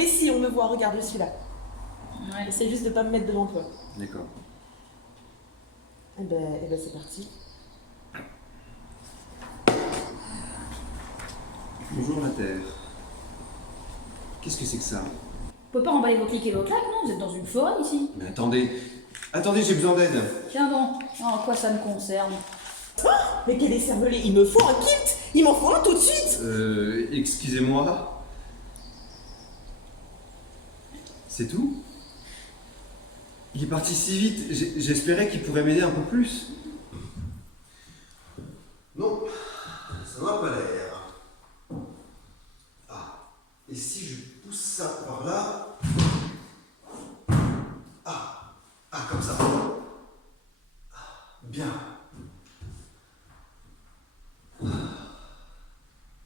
Mais si, on me voit, regarde, je suis là. Ouais. Essaye juste de pas me mettre devant toi. D'accord. Eh ben c'est parti. Bonjour la Terre. Qu'est-ce que c'est que ça? Vous pouvez pas emballer vos clics et vos claques, non? Vous êtes dans une forêt ici. Mais attendez. Attendez, j'ai besoin d'aide. Tiens donc, en quoi ça me concerne? Mais quel est cervelé, il me faut un kilt. Il m'en faut un tout de suite. Excusez-moi. C'est tout? Il est parti si vite, j'espérais qu'il pourrait m'aider un peu plus. Non, ça n'a pas l'air. Ah, et si je pousse ça par là? Comme ça. Bien.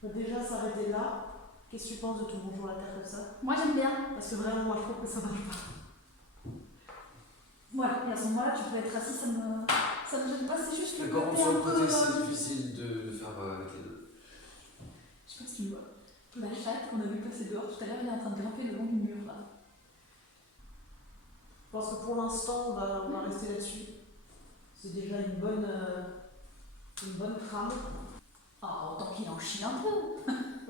Déjà s'arrêter là. Qu'est-ce que tu penses de ton bonjour la terre comme ça? Moi j'aime bien. Parce que vraiment, moi je trouve que ça marche pas. Voilà, et à ce moment-là, tu peux être assis, ça me gêne pas, c'est juste le D'accord, côté sur le un peu... côté, c'est difficile de faire avec les deux. Je sais pas si tu vois. La chatte qu'on a vu passer dehors tout à l'heure, elle est en train de grimper le long du mur là. Je pense que pour l'instant, on va rester là-dessus. C'est déjà une bonne trame. Ah, autant qu'il en chie un peu.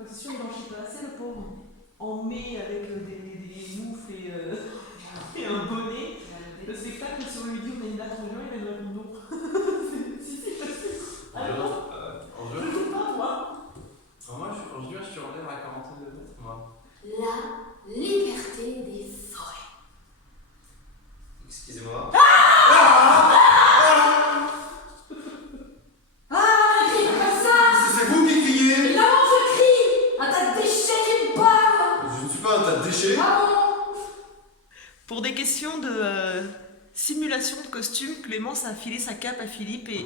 C'est sûr, il en chie pas assez, le pauvre. En mai, avec des moufles et un bonnet. Le spectacle, si on lui dit on a une date en juin, il va dire non. Si, parce que. Alors, En je joue pas, moi. Moi, je suis enlevé à la quarantaine de mètres, moi. La liberté des forêts. Excusez-moi. C'est vous qui criez? Là, je crie. Un tas de déchets qui me parlent. Je ne suis pas un tas de déchets. Pour des questions de simulation de costume, Clémence a filé sa cape à Philippe et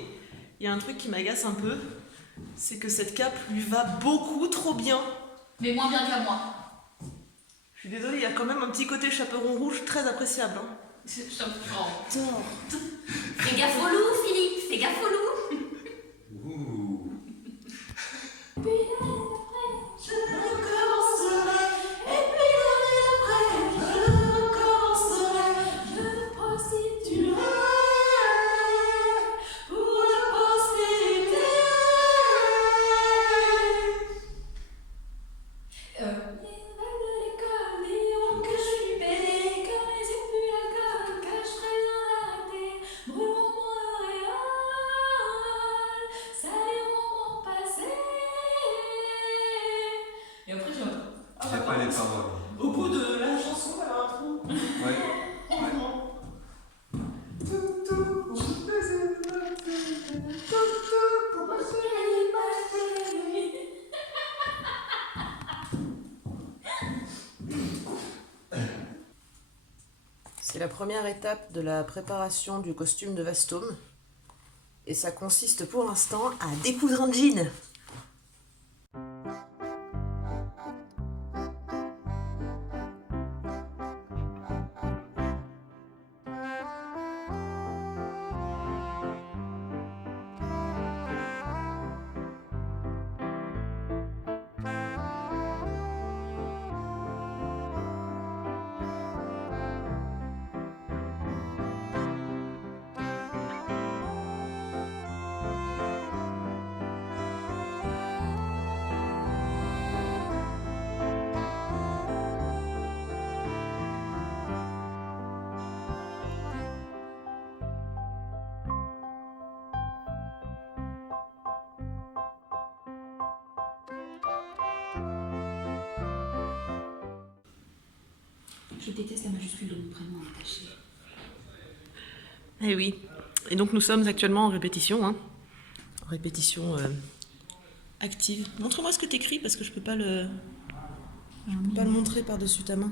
il y a un truc qui m'agace un peu, c'est que cette cape lui va beaucoup trop bien. Mais moins bien qu'à moi. Je suis désolée, il y a quand même un petit côté chaperon rouge très appréciable. Hein. Fais gaffe au loup, Philippe. Fais gaffe au loup. Ouh. Je recommencerai. Et puis l'année après, je recommencerai. Je me prostituerai pour la postérité. Les vagues de l'école diront que je suis pédée, que mes yeux puent l'alcool, que je serai bien arrêtée. Brûlons mon auréole, saluons mon passé. Et après, j'ai J'ai pas les paroles. au bout de la chanson, elle a un trou. Ouais. C'est la première étape de la préparation du costume de Vastôme. Et ça consiste pour l'instant à découdre un jean. Je déteste la majuscule de mon prénom attaché. Eh oui. Et donc nous sommes actuellement en répétition. Hein. En répétition active. Montre-moi ce que t'écris parce que je peux pas le montrer par-dessus ta main.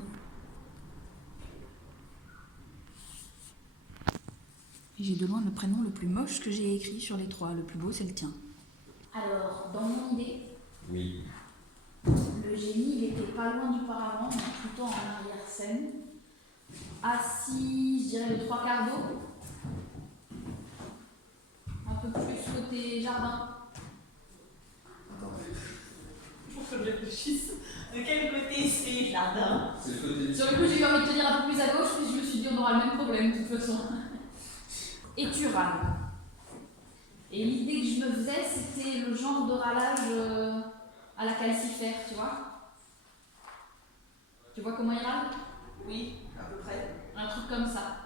Et j'ai de loin le prénom le plus moche que j'ai écrit sur les trois. Le plus beau, c'est le tien. Alors, dans mon idée, Oui. le génie, il était pas loin du paravent, mais plutôt en arrière-scène. Assis, je dirais, le trois quarts d'eau. Un peu plus côté jardin. Attendez. faut que je réfléchisse. De quel côté c'est le jardin? C'est le côté du... Sur le coup, j'ai eu envie de te dire un peu plus à gauche, puis je me suis dit on aura le même problème de toute façon. Et tu râles. Et l'idée que je me faisais, c'était le genre de râlage à la calcifère, tu vois? Tu vois comment il râle? Oui, à peu près. Un truc comme ça.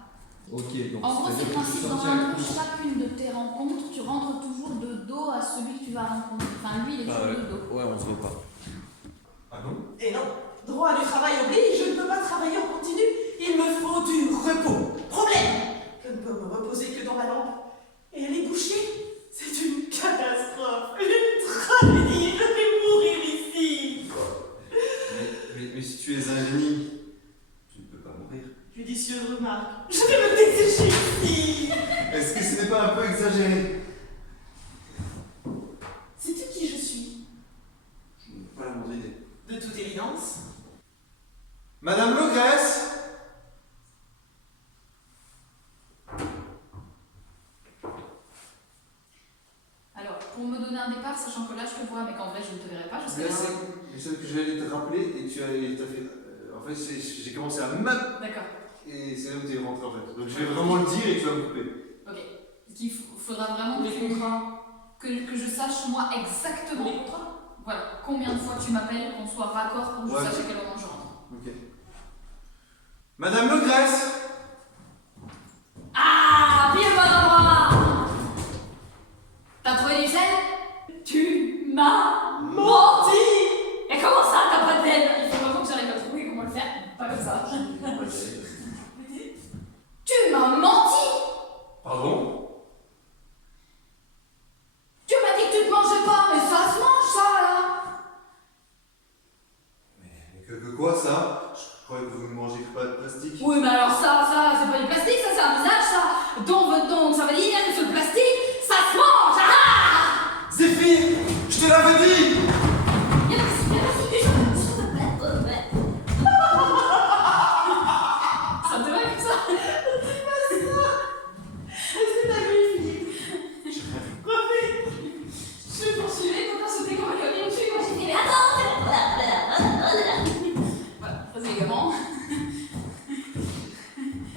Ok, donc En gros, c'est c'est-à-dire le que principe tu dans sortiras un avec peu tout. chacune de tes rencontres, tu rentres toujours de dos à celui que tu vas rencontrer. Enfin, lui, il est toujours de dos. Ouais, on se voit pas. Ah non? Et non, droit du travail oblige, je ne peux pas travailler en continu. Il me faut du repos. Problème, je ne peux me reposer que dans ma lampe. Et elle est bouchée. C'est une catastrophe, une tragédie. Je vais mourir ici. Mais si tu es un génie, tu ne peux pas mourir. Judicieuse remarque. Je vais me dessécher ici. Est-ce que ce n'est pas un peu exagéré? Sais-tu qui je suis? Je n'ai pas la moindre idée. De toute évidence. Madame Logresse! Alors, pour me donner un départ, sachant que là, je te vois, mais qu'en vrai, je ne te verrai pas, je sais Là, pas. c'est celle que j'allais te rappeler et tu as fait. En fait, j'ai commencé à map D'accord. et c'est là où tu es rentré en fait. Donc je vais vraiment le dire et tu vas me couper. Ok. Parce qu'il faudra vraiment Les contrats. que je sache, moi, exactement. Les contrats. Voilà, combien de fois tu m'appelles, qu'on soit raccord pour que je Ouais. sache à quel moment je rentre. Ok. Madame Logresse! Ah, pile au bon endroit. T'as trouvé du sel? Tu m'as menti. Et comment ça, t'as pas de veine? Il faut vraiment que j'arrive à trouver comment le faire, pas comme ça. Tu m'as menti. Pardon? Tu m'as dit que tu te mangeais pas, mais ça se mange ça là. Mais que quoi ça? Je croyais que vous ne mangez pas de plastique. Oui, mais alors ça, c'est pas du plastique, ça c'est un visage, ça. Donc ça veut dire que ce plastique, ça se mange. Ah! Zéphir! Je te l'avais dit! Ça te va comme ça? Est-ce que t'as vu, Philippe? Refais. Je poursuivais, ton père sautait comme un camion dessus, moi j'ai dit mais attends! Voilà, ça c'est les gamins.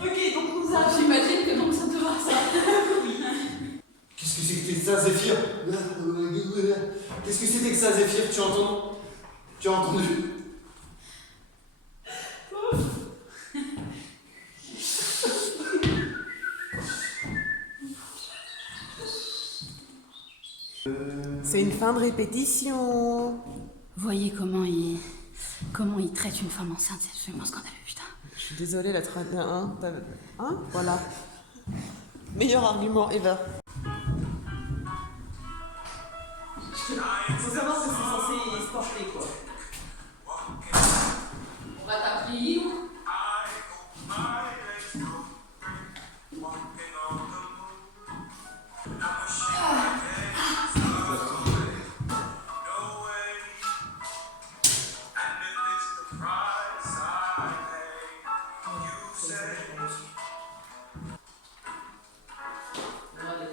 Ok, donc nous avons. J'imagine que donc ça te va ça. Qu'est-ce que c'était que ça, Zéphir? Qu'est-ce que c'était que ça, Zéphir? Tu entends? Tu as entendu? C'est une fin de répétition. Voyez comment il traite une femme enceinte, c'est absolument scandaleux, putain. Je suis désolée, la voilà. Meilleur argument ever. Faut savoir que c'est censé se porter, quoi. On va t'appeler où?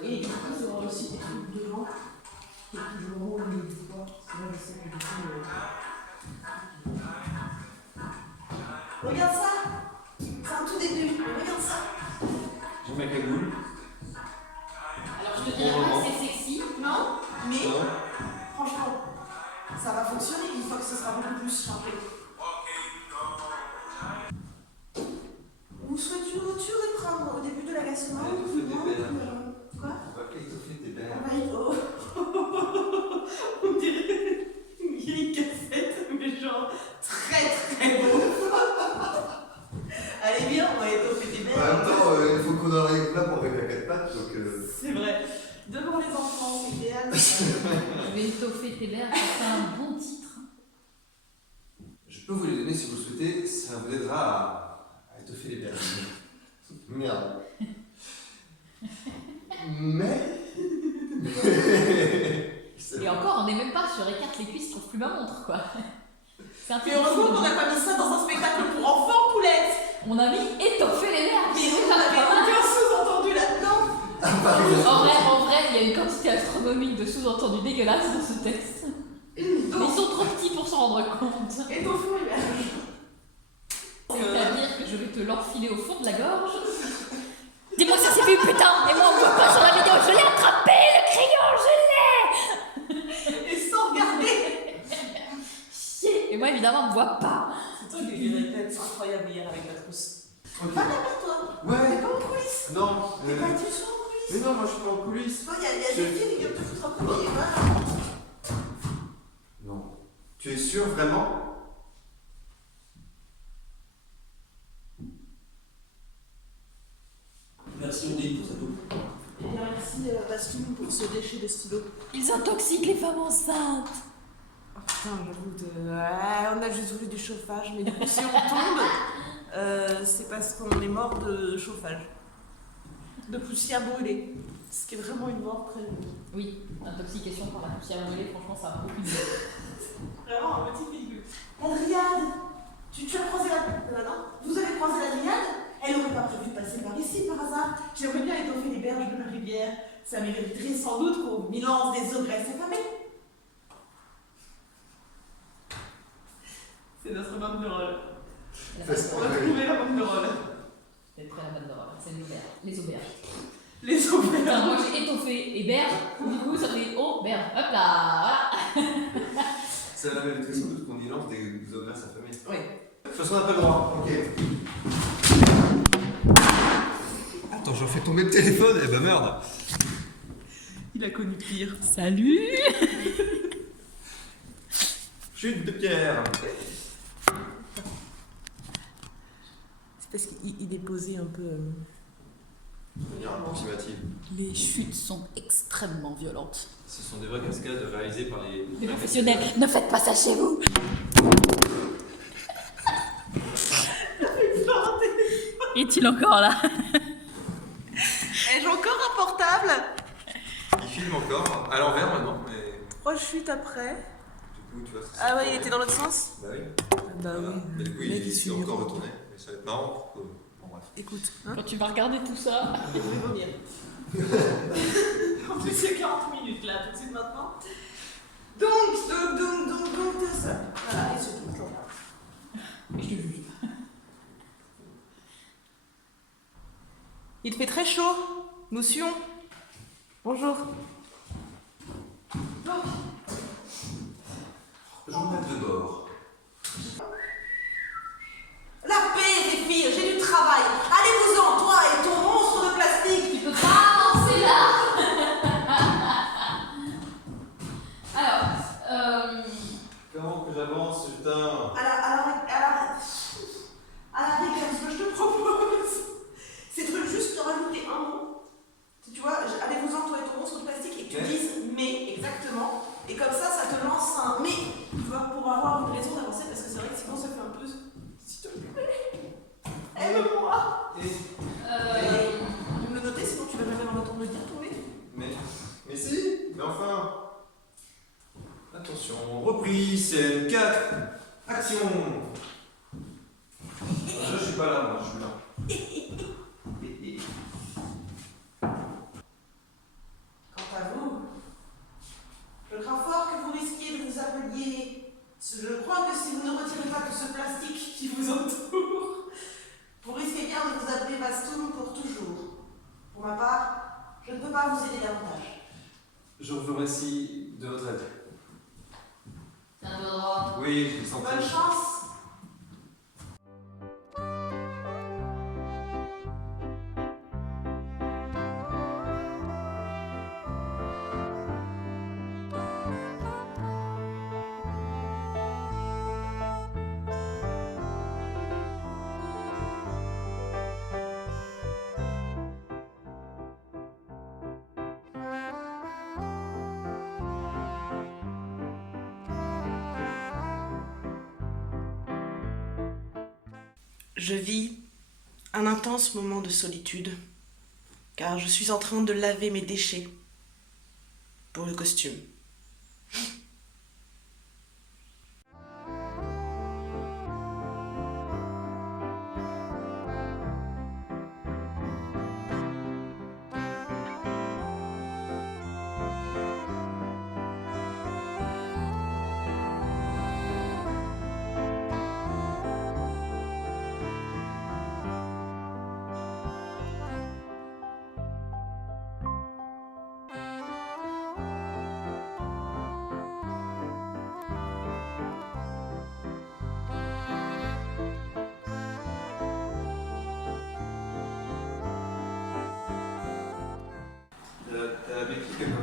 Et du coup, c'est voir aussi des trucs devant. Et puis le moment où on les voit, parce que là, je sais que du coup. Regarde ça! C'est un tout début, regarde ça! J'ai ma cagoule. Alors je te dirais pas que c'est sexy. Non? Mais, Non. franchement, ça va fonctionner une fois que ce sera beaucoup plus chargé. Nous souhaitions-tu reprendre au début de l'agacement? Ouais, vous faites des belles. Quoi? On va étoffer tes belles. Ah bah, oh. On dirait une vieille cassette, mais genre très très beau. Allez bien, on va étoffer tes En même belles. temps, il faut qu'on arrive là pour arriver à 4 pattes, donc. C'est vrai. Devant les enfants, c'est idéal. Je vais étoffer tes lèvres, c'est un bon titre. Je peux vous les donner si vous le souhaitez, ça vous aidera à étoffer les belles. Merde. Mais. Et encore, on n'est même pas sur écarte les cuisses, trouve plus ma montre quoi. C'est un peu Mais heureusement qu'on n'a pas mis ça dans un spectacle pour enfants, poulette. On a mis étoffer les lèvres. Mais on n'avait aucun sous-entendu là-dedans. En vrai, il y a une quantité astronomique de sous-entendus dégueulasses dans ce texte. Mais ils sont trop petits pour Étoffons les berges. C'est-à-dire que je vais te l'enfiler au fond de la gorge. Dis-moi si c'est vu, putain. Et moi, on voit pas sur la vidéo. Je l'ai attrapé, le crayon, je l'ai. Et sans regarder. Chier. Et moi, évidemment, on me voit pas. C'est toi qui as eu des têtes incroyables hier avec la trousse. Ok. Va là-bas, toi. Ouais. T'es pas en coulisses. Non. T'es pas dit soir en coulisses. Mais non, moi je suis pas en coulisses. Toi, il y a des filles qui viennent te foutre un premier. Va. Non. Tu es sûr vraiment? Merci Ondine pour cette eau. Et bien, merci Bastoun pour ce déchet de stylo. Ils intoxiquent les femmes enceintes. Oh putain, j'avoue, ouais, on a juste voulu du chauffage, mais du coup, si on tombe, c'est parce qu'on est mort de chauffage. De poussière brûlée. Ce qui est vraiment une mort très longue. Oui, intoxication par la poussière brûlée, franchement, ça a aucune idée. Vraiment un petit figure. Adriane, tu as croisé la... non, vous avez croisé l'Adriane? Elle n'aurait pas prévu de passer par ici par hasard. J'aimerais bien étoffer les berges de la rivière. Ça mériterait sans doute qu'on m'y lance des ogresses affamées. C'est notre bande de rôle. On va trouver la bande de rôle. C'est très la bonne d'horreur, c'est une auberge. Les auberges. Les auberges. Enfin, moi j'ai étoffé et berge, du coup ça fait auberge. Hop là, voilà. Ça la mériterait sans doute qu'on y lance des ogresses affamées. Oui. De toute façon, on n'a pas le droit. Ok. Attends, j'en fais tomber le téléphone, eh ben merde. Il a connu pire. Salut. Chute de pierre. C'est parce qu'il est posé un peu... De manière approximative. Les chutes sont extrêmement violentes. Ce sont des vraies cascades réalisées par les Les professionnels, ne faites pas ça chez vous. Est-il encore là? Ai-je encore un portable? Il filme encore, à l'envers maintenant, mais 3 chutes après. du coup, tu vois. Ah ouais, il était dans l'autre sens? Bah oui. Bah Voilà. oui. Mais du coup, Le mec, il suit s'est le encore vent. retourné. Mais ça va être marrant pour que. Bon, bref. Écoute, hein, Quand tu vas regarder tout ça. je vais vomir. En plus, il y a 40 minutes là, tout de suite maintenant. Donc, ça. Voilà, et c'est tout. Et je te juge. Il fait très chaud. Nous suons. Bonjour. Je vais me mettre de bord. La paix, les filles, j'ai du travail. Allez-vous-en, toi et ton monstre de plastique. Tu peux pas avancer là. Alors, Comment que j'avance, putain? À la rigueur, ce que je te propose, c'est de juste rajouter un mot. Tu vois, allez-vous-en, toi et ton monstre de plastique, et que tu Ouais. dises mais exactement. Et comme ça te lance un mais. Tu vois, pour avoir une raison d'avancer, parce que c'est vrai que sinon ça fait un peu. S'il te plaît, aime-moi. Vous me le notez, sinon tu vas jamais en entendre me dire, toi. Mais si. Mais enfin. Attention, reprise, scène 4. Action. Déjà, je suis pas là, moi, je suis là. Quant à vous, je crains fort que vous risquiez de vous appeliez. Je crois que si vous ne retirez pas tout ce plastique qui vous entoure, vous risquez bien de vous appeler Bastoun pour toujours. Pour ma part, je ne peux pas vous aider davantage. Je vous remercie de votre aide. c'est un peu droit. Oui, je l'ai senti. Bonne chance. Je vis un intense moment de solitude, car je suis en train de laver mes déchets pour le costume.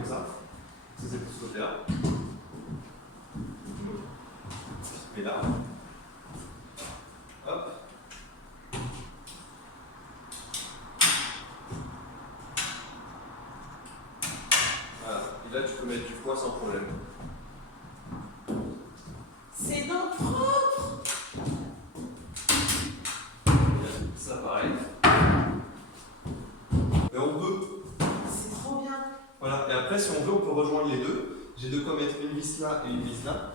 comme ça. Ça, c'est pour ce côté-là. Et là. Hop. Voilà. Et là, tu peux mettre du poids sans problème. C'est d'un propre. Ça, pareil. Et on peut. C'est trop bien. Voilà. Et après, si on veut, on peut rejoindre les deux. J'ai de quoi mettre une vis là et une vis là.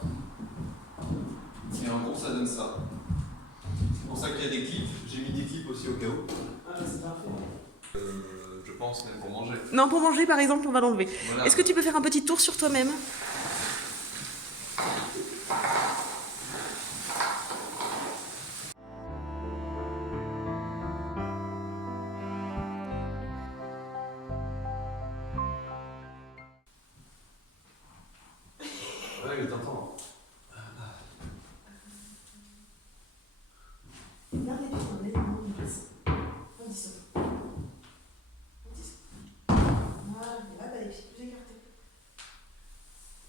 Et en gros, ça donne ça. C'est pour ça qu'il y a des clips. J'ai mis des clips aussi au cas où. Ah bah c'est parfait. Je pense même pour manger. Non, pour manger par exemple, on va l'enlever. Voilà. Est-ce que tu peux faire un petit tour sur toi-même? Ouais, il t'entend.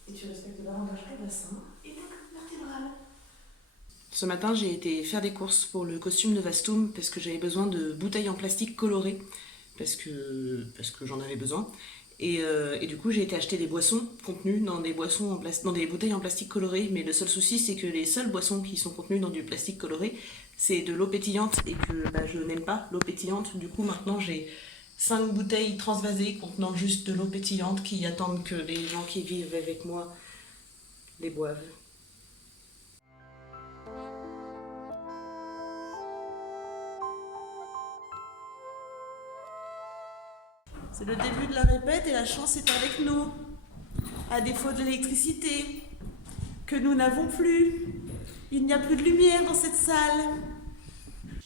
Et tu respectes davantage le bassin et ta colonne vertébrale. Ce matin, j'ai été faire des courses pour le costume de Vastoum parce que j'avais besoin de bouteilles en plastique colorées parce que j'en avais besoin. Et du coup, j'ai été acheter des boissons contenues dans des bouteilles en plastique colorées. Mais le seul souci, c'est que les seules boissons qui sont contenues dans du plastique coloré, c'est de l'eau pétillante et que je n'aime pas l'eau pétillante. Du coup, maintenant, j'ai 5 bouteilles transvasées contenant juste de l'eau pétillante qui attendent que les gens qui vivent avec moi les boivent. C'est le début de la répète et la chance est avec nous. À défaut de l'électricité, que nous n'avons plus. Il n'y a plus de lumière dans cette salle.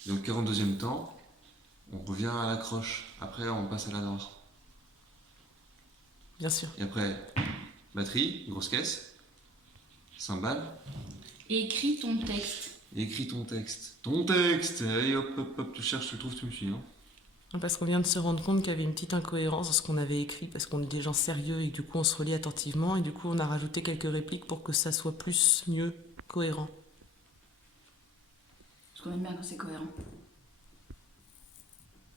Donc 42e temps, on revient à l'accroche. Après, on passe à la noire. Bien sûr. Et après, batterie, grosse caisse, cymbale. Et écris ton texte. Et écris ton texte. Ton texte. Allez, hop, hop, hop, tu cherches, tu trouves, tu me suis. Hein. Parce qu'on vient de se rendre compte qu'il y avait une petite incohérence dans ce qu'on avait écrit, parce qu'on est des gens sérieux et du coup on se relit attentivement, et du coup on a rajouté quelques répliques pour que ça soit plus, mieux, cohérent. Parce qu'on aime bien quand c'est cohérent.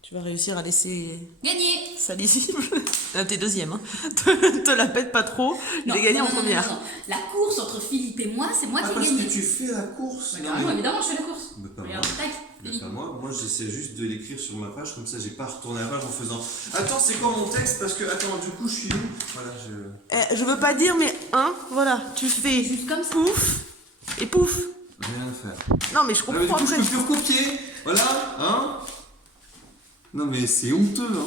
Tu vas réussir à laisser Gagné! ça lisible. T'es deuxième, hein. Te la pète pas trop, j'ai gagné en première. Non. La course entre Philippe et moi, c'est moi qui ai parce gagné. que tu fais la course. Bah, carrément, évidemment, je fais la course. Mais pas moi. Regarde, tac, Mais Philippe. pas moi. Moi, j'essaie juste de l'écrire sur ma page, comme ça, j'ai pas retourné la page en faisant. Attends, c'est quoi mon texte? Parce que, attends, du coup, je suis où? Voilà, Je veux pas dire, mais voilà, tu fais Juste comme ça. pouf et pouf. rien à faire. Non, mais je Ah, mais du comprends coup, je après. peux plus recopier. Voilà, hein? Non, mais c'est honteux, hein.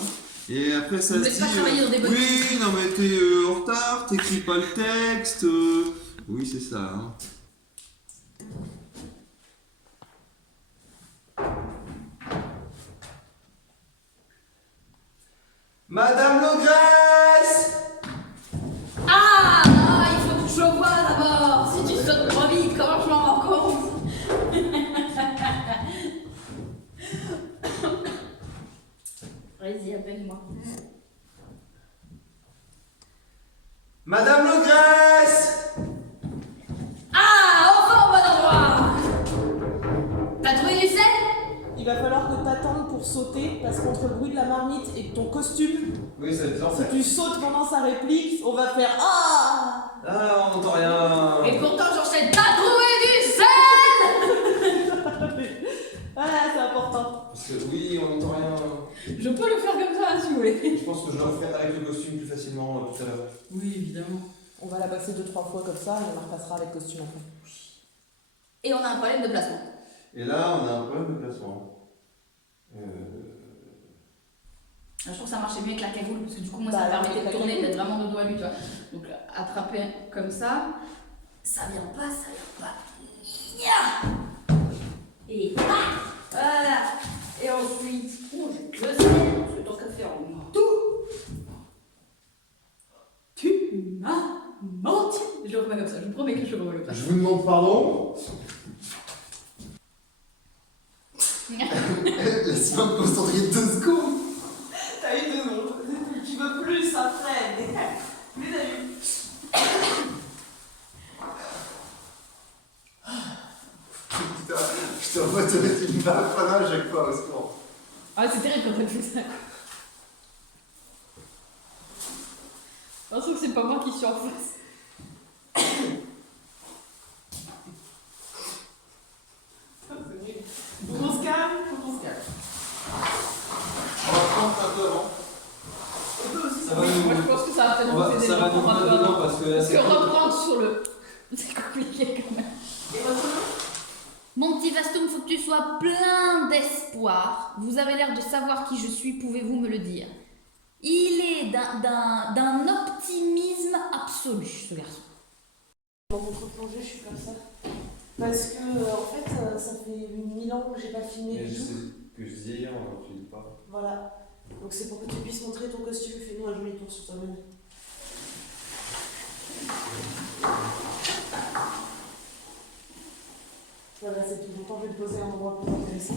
Et après, ça Vous se n'êtes dit. pas travaillé dans des bonnes Oui, non, mais t'es en retard, t'écris pas le texte. Oui, c'est ça, hein. Madame Logresse! Ah, il faut que je vois d'abord. Si tu sautes trop vite, comment je m'en rends compte? Vas-y, appelle-moi. Madame Logresse! Ah, enfin au bon endroit. T'as trouvé du sel? Il va falloir que t'attendes pour sauter, parce qu'entre le bruit de la marmite et ton costume, Oui, ça va être l'enfer. si tu sautes pendant sa réplique, on va faire Ah! Ah, on n'entend rien. Et pourtant, j'enchaîne. T'as trouvé du sel? Voilà, c'est important. Parce que oui, on n'entend rien. Je peux le faire comme ça si vous voulez. Je pense que je le referai avec le costume plus facilement tout à l'heure. Oui, évidemment. On va la passer 2-3 fois comme ça, et on la repassera avec costume après. Et on a un problème de placement. Et là, on a un problème de placement. Je trouve que ça marchait mieux avec la cagoule parce que du coup, moi, Bah, ça me alors, permettait avec de la tourner, cagoule. d'être vraiment de dos à lui, tu vois. Donc, attraper comme ça, ça vient pas. Nya. Et voilà. Et ensuite, on jette le sel, parce que tant qu'à faire, on met tout. Tu m'as menti. Je le remets comme ça, je vous promets que je le remets comme ça. Je vous demande pardon. Laisse-moi me concentrer 2 secondes. T'as eu 2 secondes. Tu veux plus après. C'est une bafana à chaque fois, au secours. Ah, c'est terrible quand elle fait ça. J'ai l'impression que c'est pas moi qui suis en face. On se calme, on se calme. On va prendre un peu avant. On peut aussi Ça va Moi, je pense que ça va peut-être nous aider ça de va nous reprendre un peu prendre dedans avant. parce que là, Parce c'est que reprendre sur le... C'est compliqué quand même. Et votre nom? Mon petit Fastoum, faut que tu sois plein d'espoir. Vous avez l'air de savoir qui je suis, pouvez-vous me le dire? Il est d'un optimisme absolu, ce garçon. Dans contre-plongée, je suis comme ça. Parce que, en fait, ça fait 1000 ans que j'ai pas filmé du tout. que je disais hier, on n'en filme pas. Voilà. Donc c'est pour que tu puisses montrer ton costume. Fais-nous un joli tour sur toi-même. Voilà, c'est tout. Longtemps, je vais te poser un endroit plus intéressant.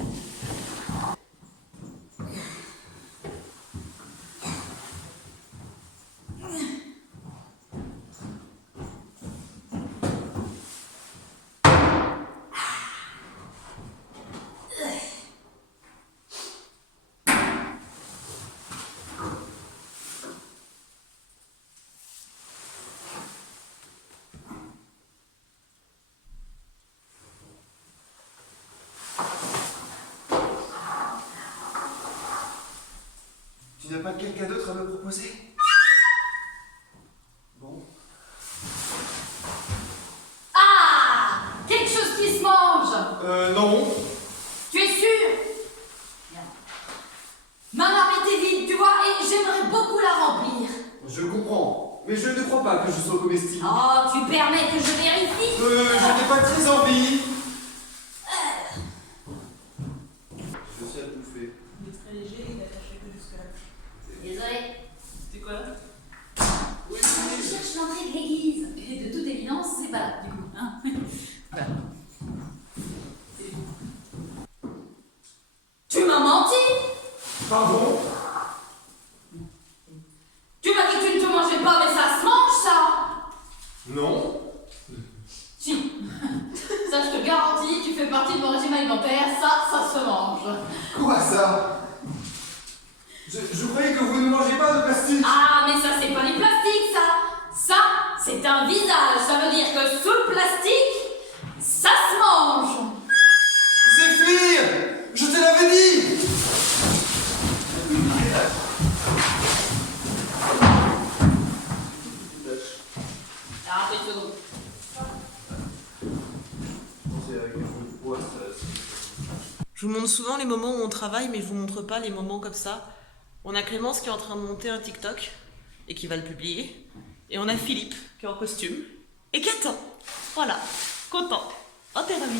Tu n'as pas quelqu'un d'autre à me proposer? Bon. Ah! Quelque chose qui se mange! Non. Tu es sûr? Ma marmite est vide, tu vois, et j'aimerais beaucoup la remplir. Je comprends. Mais je ne crois pas que je sois comestible. Oh, tu permets que je vérifie? Je n'ai pas très envie. Je suis à bouffer. Il est très léger, il est attaché que jusque-là. Désolée. C'est quoi? Je cherche l'entrée de l'église. Et de toute évidence, c'est pas là, du coup. Hein. Voilà. Tu m'as menti? Pardon? Tu m'as dit que tu ne te mangeais pas, mais ça se mange, ça! Non. Si. Ça, je te garantis, tu fais partie de mon régime alimentaire, ça se mange. Quoi ça? Je croyais que vous ne mangez pas de plastique. Ah, mais ça, c'est pas du plastique, ça! Ça, c'est un visage. Ça veut dire que sous le plastique, ça se mange. Zéphyr! Je te l'avais dit! Ah, une seconde. Je vous montre souvent les moments où on travaille, mais je vous montre pas les moments comme ça. On a Clémence qui est en train de monter un TikTok et qui va le publier. Et on a Philippe qui est en costume et qui attend. Voilà, content. Oh, t'es ravi.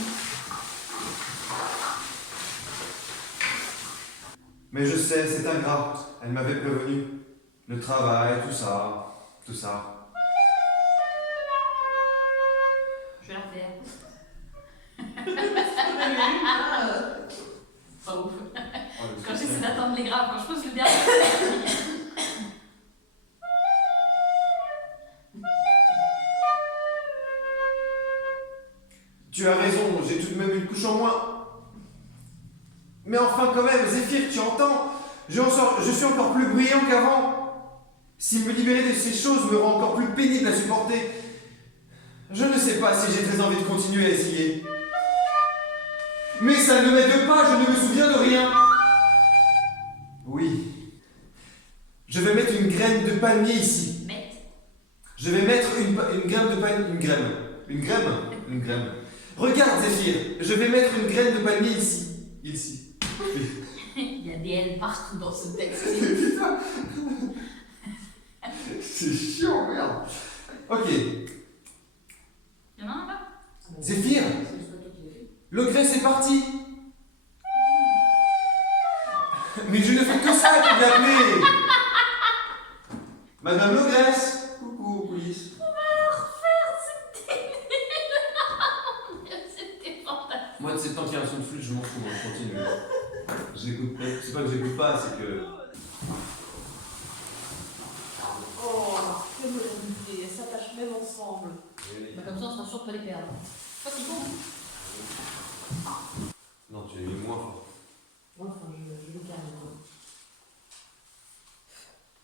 Mais je sais, c'est ingrat. Elle m'avait prévenu. Le travail, tout ça. Tout ça. Je vais la refaire. Pas ouf. Quand j'essaie d'attendre les graves, quand je pose le dernier. Tu as raison, j'ai tout de même une couche en moins. Mais enfin quand même, Zéphyr, tu entends? Je suis encore plus bruyant qu'avant. Si me libérer de ces choses me rend encore plus pénible à supporter, je ne sais pas si j'ai très envie de continuer à essayer. Mais ça ne m'aide pas, je ne me souviens de rien. Oui. Je vais mettre une graine de palmier ici. Je vais mettre une graine de palmier. Une graine. Regarde, Zéphyr, je vais mettre une graine de palmier ici. Ici. Il y a des L partout dans ce texte. C'est chiant, merde. Ok. Il y en a un là? Zéphyr, le graisse est parti. Mais je ne fais que ça, tu m'as appelé. Madame Logresse. Coucou, police. On va la refaire, c'était fantastique. Moi, c'est tant qu'il y a un son de flûte, je m'en fous, moi, je continue. J'écoute pas. C'est pas que j'écoute pas, c'est que. Oh, que me elles s'attachent même ensemble. Bah, comme ça, on sera sûr de pas les perdre. Pas si con. Non, tu l'as mis moins fort. Ouais, enfin, je le calme.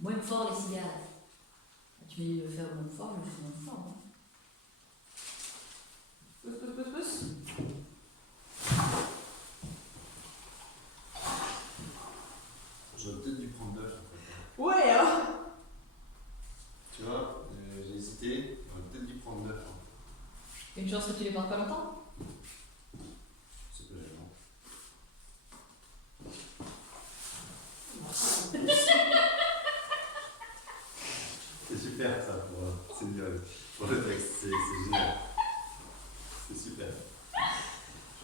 Moins fort les cigares. Tu veux le faire moins fort, je le fais moins fort. Hein. Pousse. J'aurais peut-être dû prendre 9 en fait. Ouais, hein. Tu vois, j'ai hésité, j'aurais peut-être dû prendre 9. Hein. Une chance que tu les portes pas longtemps. C'est pas gênant. C'est super ça, c'est bien. Pour le texte, c'est génial. C'est super.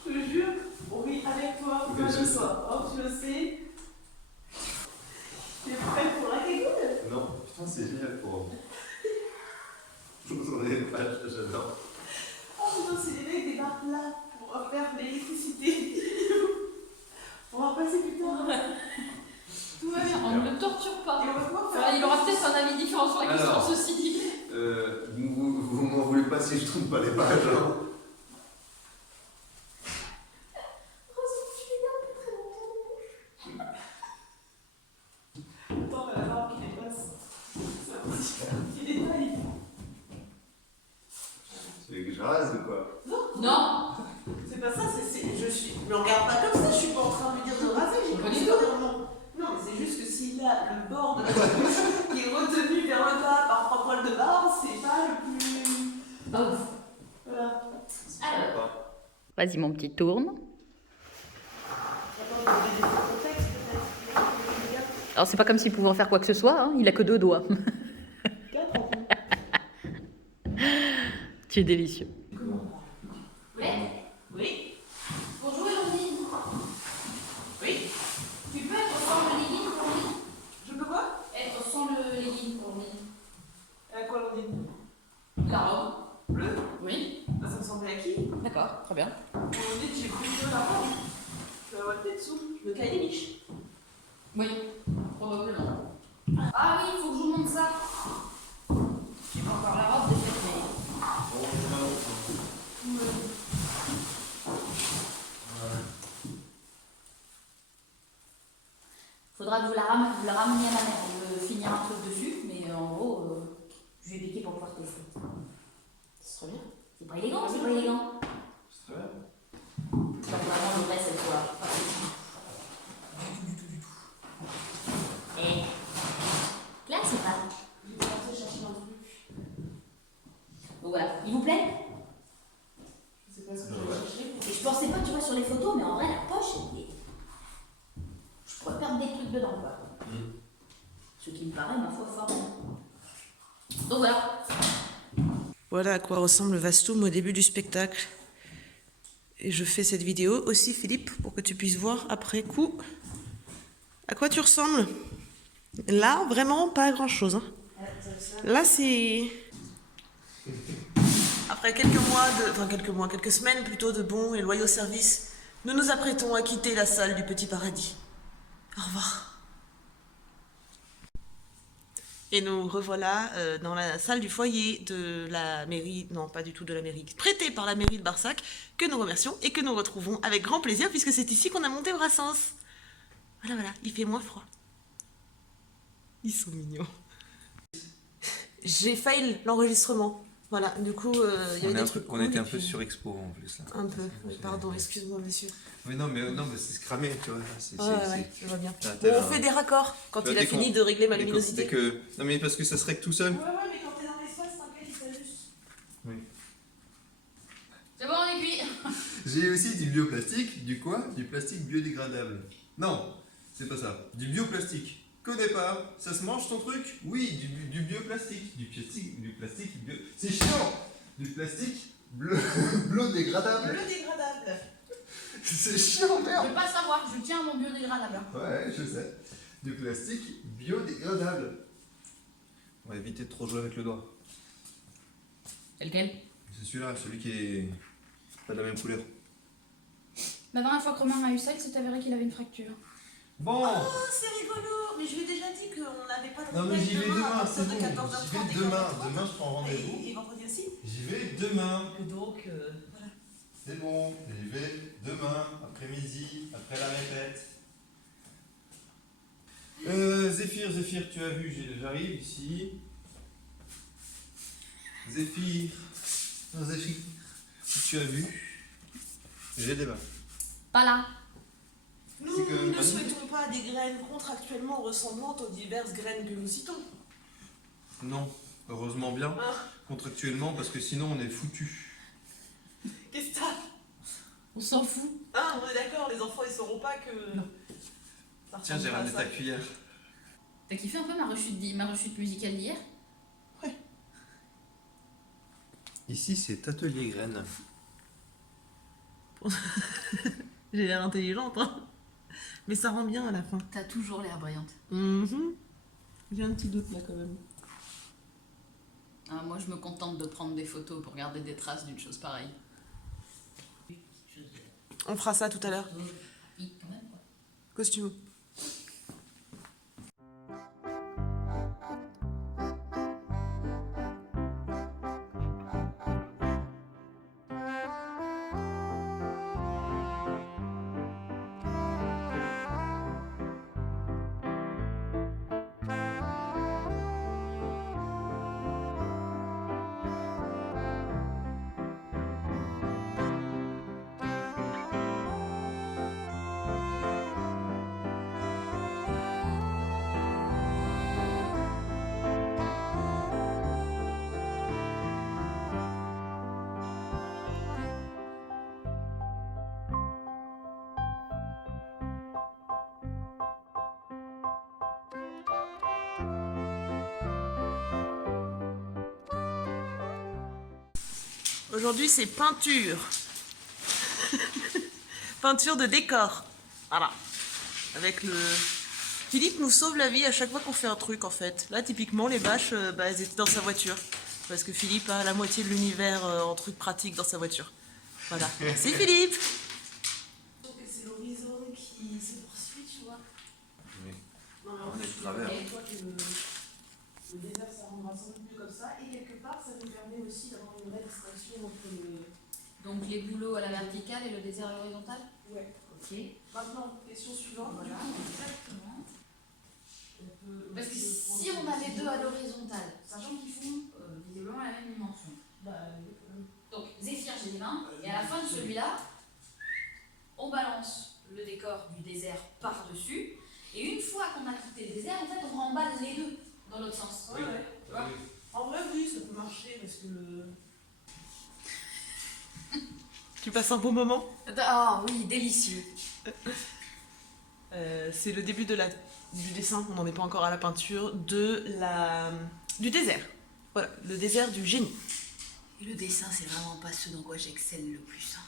Je te jure, on rit avec toi, pas de soi. Oh, tu le sais. T'es prêt pour la cagoule? Non, putain, c'est génial pour moi. J'en ai pas, j'adore. Oh putain, c'est les mecs débarquent là pour faire de l'électricité. On va passer plus tard. Tout va bien. On ne le torture pas. Et on va pouvoir Enfin, faire. il aura peut-être un avis différent sur la question, Alors. ceci dit. Vous m'en voulez pas si je trouve pas les pages. Hein. Attends, on va la voir qui dépasse. C'est un petit détail. Tu veux que je rase ou quoi? Non, C'est pas ça, je me regarde pas comme ça, je suis pas en train de lui dire de raser, j'ai Pas pas du dit tout. de dire non. Non, mais c'est juste que s'il a le bord de la bouche qui est retenu vers le bas par 3 poils de barbe, c'est pas le plus. Pas ouf. Voilà. Alors. Vas-y, mon petit tourne. Attends, je vais mettre des contextes peut-être. Alors, c'est pas comme s'il pouvait en faire quoi que ce soit, hein. Il a que 2 doigts. 4 en tout. Tu es délicieux. ouais. Oui. Pour jouer en ligne, Oui. tu peux être sans le legging pour lui. Je peux quoi? Être sans le legging pour lui. À quoi l'on dit? La robe. Bleu? Oui. Bah, ça me semblait acquis. D'accord, très bien. On dit que j'ai pris de la robe. Je vais avoir le tête dessous. Je me caille les miches. Oui, probablement. Ah oui, il faut que je vous montre ça. J'ai pas encore la robe de cette mais... Faudra que vous la rameniez à ma mère. On veut finir un truc dessus, mais en gros, je vais piquer pour pouvoir tester. Ce serait bien. C'est pas élégant, c'est pas élégant. C'est très bien. Pas vraiment le reste, cette fois. Pas du tout. Et là, c'est pas. J'ai commencé à chercher un truc. Donc voilà, il vous plaît? Je sais pas ce que j'allais chercher. Et je pensais pas, tu vois, sur les photos, mais en vrai, la poche, je pourrais perdre des trucs dedans, quoi. Ce qui me paraît, ma foi, fort. Donc voilà. Voilà à quoi ressemble Vastoum au début du spectacle. Et je fais cette vidéo aussi, Philippe, pour que tu puisses voir après coup à quoi tu ressembles. Là, vraiment, pas à grand-chose. Hein. Là, c'est... Après quelques semaines plutôt de bons et loyaux services, nous nous apprêtons à quitter la salle du Petit Paradis. Au revoir. Et nous revoilà dans la salle du foyer de la mairie, non pas du tout de la mairie, prêtée par la mairie de Barsac, que nous remercions et que nous retrouvons avec grand plaisir puisque c'est ici qu'on a monté Brassens. Voilà, il fait moins froid. Ils sont mignons. J'ai fail l'enregistrement. Voilà, du coup, il y a eu des trucs On était cool, un et peu puis- surexpo en plus. Là. Un peu, oui, pardon, excuse-moi monsieur. Oui, non, mais c'est cramé, tu vois. Ouais, je vois bien. T'as- Bon, t'as on un- fait des raccords quand Tu vois, il a dès fini qu'on- de régler ma dès luminosité. que... Non, mais parce que ça se règle tout seul. Ouais, mais quand t'es dans l'espace, t'inquiète, il s'ajuste. C'est bon, on est cuit. J'ai aussi du bioplastique, du quoi? Du plastique biodégradable. Non, c'est pas ça. Du bioplastique. Connais pas? Ça se mange ton truc? Oui, du bioplastique. Du plastique bio... C'est chiant! Du plastique biodégradable. Le dégradable. C'est chiant, Je merde! veux pas savoir, je tiens à mon biodégradable. Ouais, je sais. Du plastique biodégradable. On va éviter de trop jouer avec le doigt. C'est lequel? C'est celui-là, celui qui est pas de la même couleur. La dernière fois que Romain a eu ça, il s'est avéré qu'il avait une fracture. Bon! Oh, c'est rigolo. Mais je lui ai déjà dit qu'on n'avait pas de Non mais j'y vais à demain, partir c'est de bon. 14h30 J'y vais demain. Demain je prends rendez-vous. Et vendredi aussi. J'y vais demain. Donc, voilà. C'est bon, j'y vais demain, après-midi, après la répète. Zéphyr, tu as vu, j'arrive ici. Zéphyr, tu as vu, j'ai des bains. Pas là. Nous C'est que- ne souhaitons pas des graines contractuellement ressemblantes aux diverses graines que nous citons. Non, heureusement bien, Ah. contractuellement, parce que sinon on est foutu. Qu'est-ce que t'as? On s'en fout. Ah, on est d'accord, les enfants ils sauront pas que. Ça Tiens, j'ai ressemble pas à ramené ça. ta cuillère. T'as kiffé un peu ma rechute musicale d'hier? Ici, c'est atelier graines. J'ai l'air intelligente, hein. Mais ça rend bien à la fin. T'as toujours l'air brillante. J'ai un petit doute là quand même. Ah, moi, je me contente de prendre des photos pour garder des traces d'une chose pareille. On fera ça tout à l'heure. Oui, quand même, quoi. Costume. Aujourd'hui, c'est peinture. Peinture de décor. Voilà. Avec le... Philippe nous sauve la vie à chaque fois qu'on fait un truc, en fait. Là, typiquement, les bâches, elles étaient dans sa voiture. Parce que Philippe a la moitié de l'univers en trucs pratiques dans sa voiture. Voilà. Merci, Philippe. C'est l'horizon qui se poursuit, tu vois. Oui. Non, mais On en est fait, de travers. je crois que le désert, ça rendra sans doute mieux comme ça. Et quelque part, ça nous permet aussi d'avoir une vraie distinction entre le... Donc, les bouleaux à la verticale et le désert à l'horizontale? Ouais. Ok. Maintenant, question suivante. Voilà, exactement. On peut Parce que aussi si prendre on a les des deux à l'horizontale, sachant qu'ils font visiblement la même dimension. Donc, Zéphyr, j'ai les mains, et à la fin de celui-là, on balance le décor du désert par-dessus, et une fois qu'on a quitté le désert, en fait, on remballe les deux dans l'autre sens. Ouais, ouais. Tu vois? En vrai, oui, ça peut marcher parce que le. Tu passes un bon moment? Ah oui, délicieux. C'est le début du dessin, on n'en est pas encore à la peinture, du désert. Voilà, le désert du génie. Et le dessin, c'est vraiment pas ce dans quoi j'excelle le plus. Hein.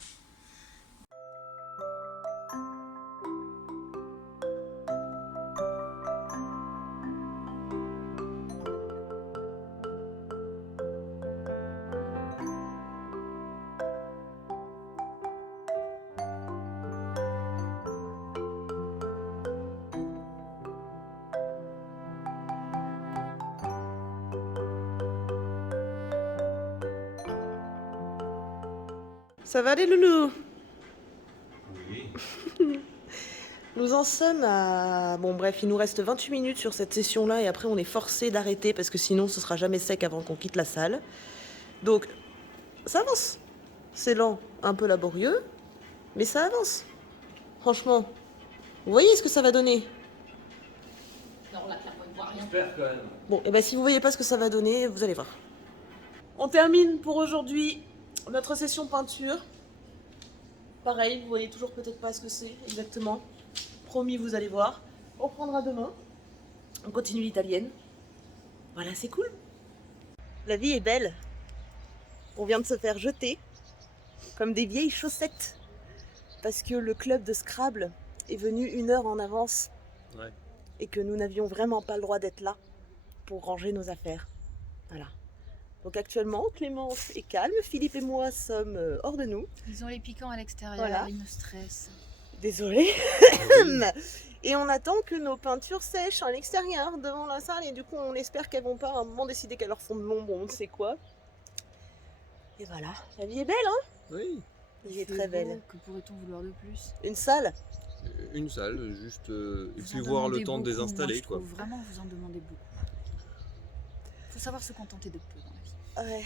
Ça va les loulous? Oui. Nous en sommes à... Bon bref, il nous reste 28 minutes sur cette session-là et après on est forcé d'arrêter parce que sinon ce sera jamais sec avant qu'on quitte la salle. Donc, ça avance. C'est lent, un peu laborieux, mais ça avance. Franchement, vous voyez ce que ça va donner? Non, là, clairement, il voit rien. J'espère quand même. Bon, et ben si vous voyez pas ce que ça va donner, vous allez voir. On termine pour aujourd'hui notre session peinture. Pareil, vous voyez toujours peut-être pas ce que c'est exactement. Promis, vous allez voir. On reprendra demain. On continue l'italienne. Voilà, c'est cool. La vie est belle. On vient de se faire jeter comme des vieilles chaussettes parce que le club de Scrabble est venu 1 heure en avance. Ouais. Et que nous n'avions vraiment pas le droit d'être là pour ranger nos affaires. Voilà. Donc actuellement, Clémence est calme, Philippe et moi sommes hors de nous. Ils ont les piquants à l'extérieur, Voilà. ils me stressent. Désolée. Et on attend que nos peintures sèchent à l'extérieur devant la salle et du coup on espère qu'elles vont pas à un moment décider qu'elles leur font de l'ombre, on ne sait quoi. Et voilà, la vie est belle, hein? Oui. Il est très belle. Que pourrait-on vouloir de plus? Une salle? Une salle, juste. Et Vous puis en voir le demandez temps de beaucoup, désinstaller, moi, je quoi. trouve. Vraiment, vous en demandez beaucoup. Faut savoir se contenter de peu dans la vie.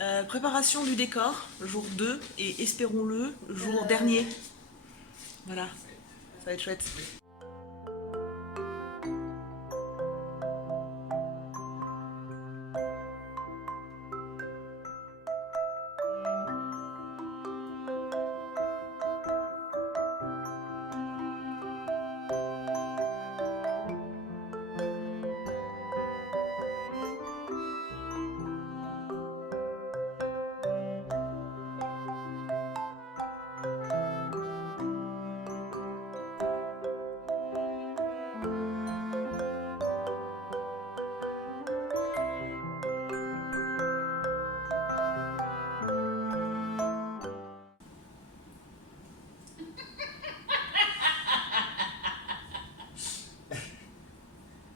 Ouais. Préparation du décor, jour 2, et espérons-le, jour dernier. Voilà, ça va être chouette.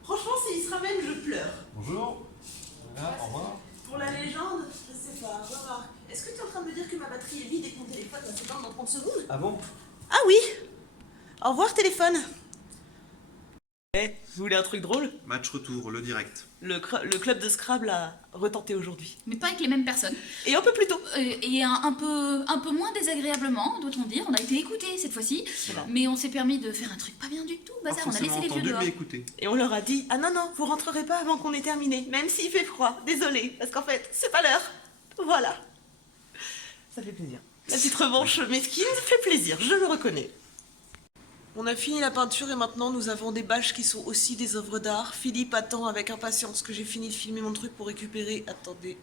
Franchement, s'il se ramène, je pleure. Bonjour. Voilà, au revoir. Pour la légende, je sais pas, remarque. Est-ce que tu es en train de me dire que ma batterie est vide et que mon téléphone va s'éteindre dans 30 secondes? Ah bon? Ah oui. Au revoir, téléphone. Eh, vous voulez un truc drôle? Match retour, le direct. Le club de Scrabble a retenté aujourd'hui. Mais pas avec les mêmes personnes. Et un peu plus tôt. Et un peu moins désagréablement, doit-on dire. On a été écoutés cette fois-ci. Voilà. Mais on s'est permis de faire un truc pas bien du tout. Bazar, on a laissé les vieux dehors. mais écoutez. Et on leur a dit, ah non, non, vous rentrerez pas avant qu'on ait terminé. Même s'il fait froid. Désolé. Parce qu'en fait, c'est pas l'heure. Voilà. Ça fait plaisir. La petite revanche mesquine fait plaisir, je le reconnais. On a fini la peinture et maintenant nous avons des bâches qui sont aussi des œuvres d'art. Philippe attend avec impatience que j'ai fini de filmer mon truc pour récupérer, attendez,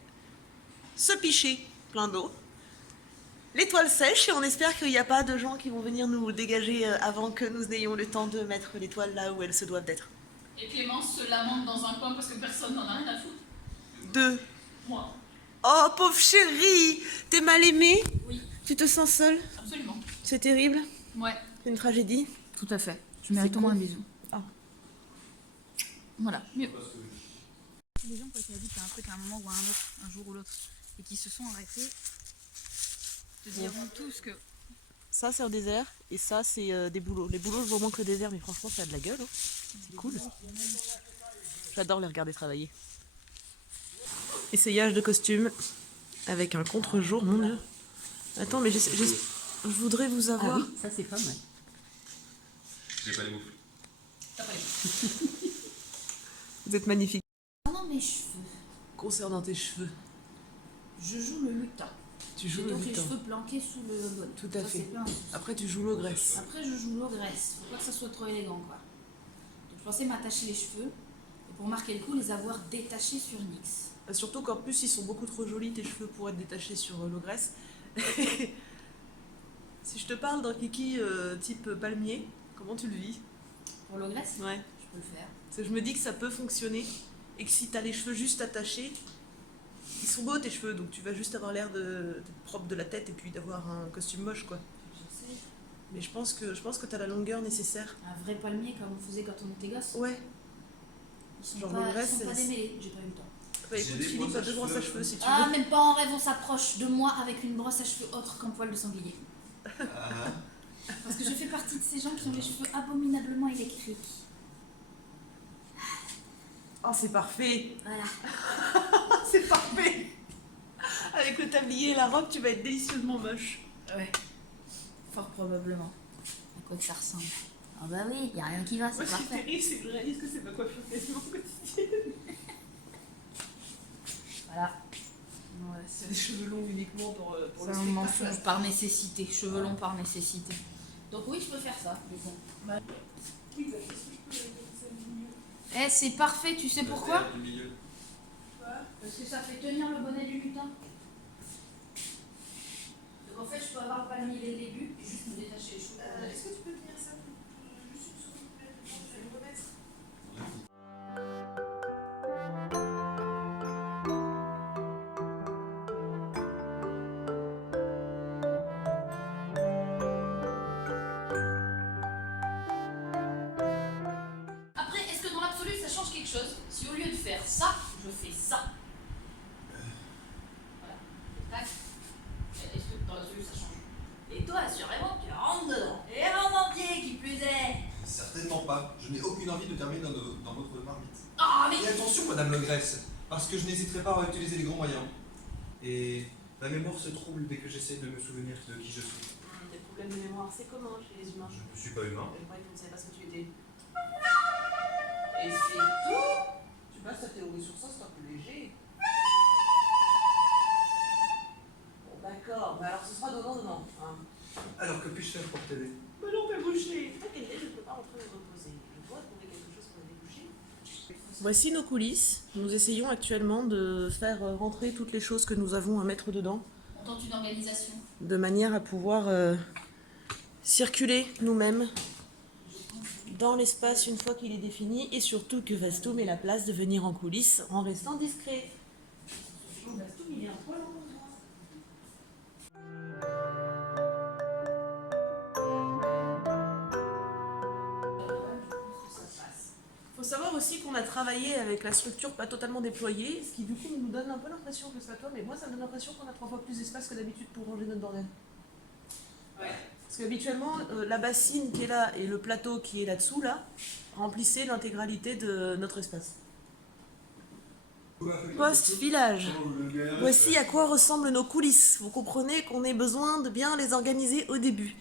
ce pichet plein d'eau. L'étoile sèche et on espère qu'il n'y a pas de gens qui vont venir nous dégager avant que nous ayons le temps de mettre l'étoile là où elles se doivent d'être. Et Clémence se lamente dans un coin parce que personne n'en a rien à foutre. 2. Moi. Oh pauvre chérie, t'es mal aimée? Oui. Tu te sens seule? Absolument. C'est terrible? Ouais. C'est une tragédie? Tout à fait. Je mérite au moins un bisou. Ah. Voilà, mieux. Les gens qui habitent à un truc à un moment ou à un autre, un jour ou l'autre, et qui se sont arrêtés, te diront tous que... Ça c'est un désert et ça c'est des bouleaux. Les bouleaux je vois moins que le désert mais franchement ça a de la gueule. Hein. C'est cool. J'adore les regarder travailler. Essayage de costume avec un contre-jour, mon dieu. Attends mais je voudrais vous avoir... Ah oui, ça c'est pas mal. J'ai pas les moufles. T'as pas les Vous êtes magnifique. Pendant mes cheveux, Concernant tes cheveux, je joue le lutin. tu joues J'ai le donc les lutin. cheveux planqués sous le bonnet. Tout à Ça, fait. c'est pas un souci. Après tu joues l'ogresse. Après, je joue l'ogresse. Faut pas que ça soit trop élégant, quoi. Donc, je pensais m'attacher les cheveux, et pour marquer le coup, les avoir détachés sur Nyx. Surtout qu'en plus ils sont beaucoup trop jolis tes cheveux pour être détachés sur l'ogresse. Si je te parle d'un kiki type palmier, comment tu le vis? Pour l'ogresse, Ouais. je peux le faire. Parce que je me dis que ça peut fonctionner et que si t'as les cheveux juste attachés, ils sont beaux tes cheveux, donc tu vas juste avoir l'air d'être propre de la tête et puis d'avoir un costume moche quoi. Je sais. Mais je pense que t'as la longueur nécessaire. Un vrai palmier comme on faisait quand on était gosse. Ouais. Ils sont Genre pas, l'ogresse, ils sont pas c'est- démêlés, j'ai pas eu le temps. Bah J'ai écoute des Philippe a brosses à deux brosses à cheveux. cheveux si tu Ah, veux. même pas en rêve, on s'approche de moi avec une brosse à cheveux autre qu'un poil de sanglier. Ah, Parce que je fais partie de ces gens qui ont les cheveux abominablement électriques. Oh c'est parfait. Voilà. C'est parfait. Avec le tablier et la robe, tu vas être délicieusement moche. Ouais. Fort probablement. À quoi que ça ressemble? Ah bah oui, y a rien qui va, c'est Moi, ce qui est parfait. terrible, c'est que je réalise que c'est ma coiffure quasiment quotidienne. Voilà. Ouais, c'est des cheveux longs uniquement pour le C'est un spectacle. mensonge par nécessité, cheveux longs par nécessité. Donc oui, je peux faire ça, du coup. Oui, bah, qu'est-ce que je peux avec ça du milieu? Eh, c'est parfait, tu sais pourquoi? du milieu. Parce que ça fait tenir le bonnet du lutin. Donc en fait, je peux avoir le palmier dès le début et juste me détacher les cheveux. Est-ce que tu peux tenir ça juste une seconde, je vais le remettre. Après, est-ce que dans l'absolu, ça change quelque chose si au lieu de faire ça, je fais ça? Voilà. Tac. Est-ce que dans l'absolu, ça change pas. Je n'ai aucune envie de terminer dans votre marmite. Ah, mais Et attention, Madame Legresse, parce que je n'hésiterai pas à utiliser les grands moyens. Et ma mémoire se trouble dès que j'essaie de me souvenir de qui je suis. Des problèmes de mémoire, c'est commun chez les humains. Je ne suis pas humain. Je croyais que tu ne savais pas ce que tu étais. Et c'est tout. Tu passes ta théorie sur ça, c'est un peu léger. Bon, d'accord. Mais alors ce sera donnant. Hein. Alors que puis-je faire pour t'aider? Mais non, mais boucher. T'inquiète, je ne peux pas rentrer me reposer. Je dois trouver quelque chose pour me déboucher. Voici nos coulisses. Nous essayons actuellement de faire rentrer toutes les choses que nous avons à mettre dedans, on tente une organisation. de manière à pouvoir circuler nous-mêmes dans l'espace une fois qu'il est défini, et surtout que Vastoum ait la place de venir en coulisses en restant discret. Vastoum, il est un poil en faut savoir aussi qu'on a travaillé avec la structure pas totalement déployée, ce qui du coup nous donne un peu l'impression, je sais pas toi, mais moi ça me donne l'impression qu'on a 3 fois plus d'espace que d'habitude pour ranger notre bordel. Ouais. Parce qu'habituellement, la bassine qui est là et le plateau qui est là-dessous, là, remplissaient l'intégralité de notre espace. Post-village. Voici à quoi ressemblent nos coulisses. Vous comprenez qu'on ait besoin de bien les organiser au début.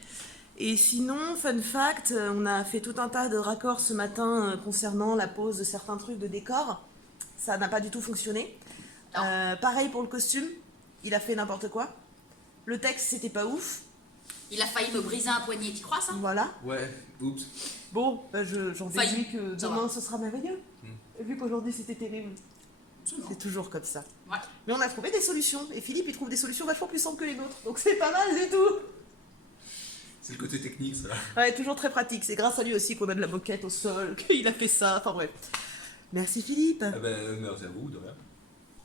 Et sinon, fun fact, on a fait tout un tas de raccords ce matin concernant la pose de certains trucs de décor. Ça n'a pas du tout fonctionné. Pareil pour le costume, il a fait n'importe quoi. Le texte, c'était pas ouf. Il a failli me briser un poignet, tu crois ça? Voilà. Ouais, oups. Bon, j'en Failli. déduis que Ça demain va. ce sera merveilleux. Vu qu'aujourd'hui c'était terrible. C'est toujours comme ça. Ouais. Mais on a trouvé des solutions. Et Philippe, il trouve des solutions vachement plus simples que les nôtres. Donc c'est pas mal du tout. C'est le côté technique, ça. Ouais, toujours très pratique. C'est grâce à lui aussi qu'on a de la moquette au sol, qu'il a fait ça. Enfin bref. Merci Philippe. Ah ben, merci à vous, de rien.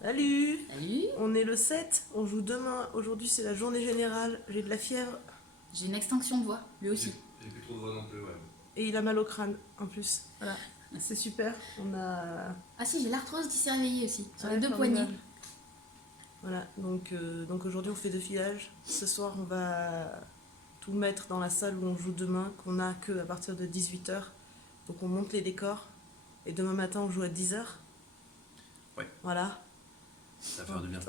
Salut. Salut. On est le 7. On joue demain. Aujourd'hui c'est la journée générale. J'ai de la fièvre. J'ai une extinction de voix, lui aussi. J'ai plus trop de voix non plus, ouais. Et il a mal au crâne en plus. Voilà. C'est super. On a... Ah si, j'ai l'arthrose qui s'est réveillée aussi, sur les Ouais, deux formidable. poignets. Voilà, donc aujourd'hui on fait 2 filages. Ce soir on va tout mettre dans la salle où on joue demain, qu'on a que à partir de 18h. Donc on monte les décors. Et demain matin on joue à 10h. Ouais. Voilà. Ça va faire du bien. Ouais.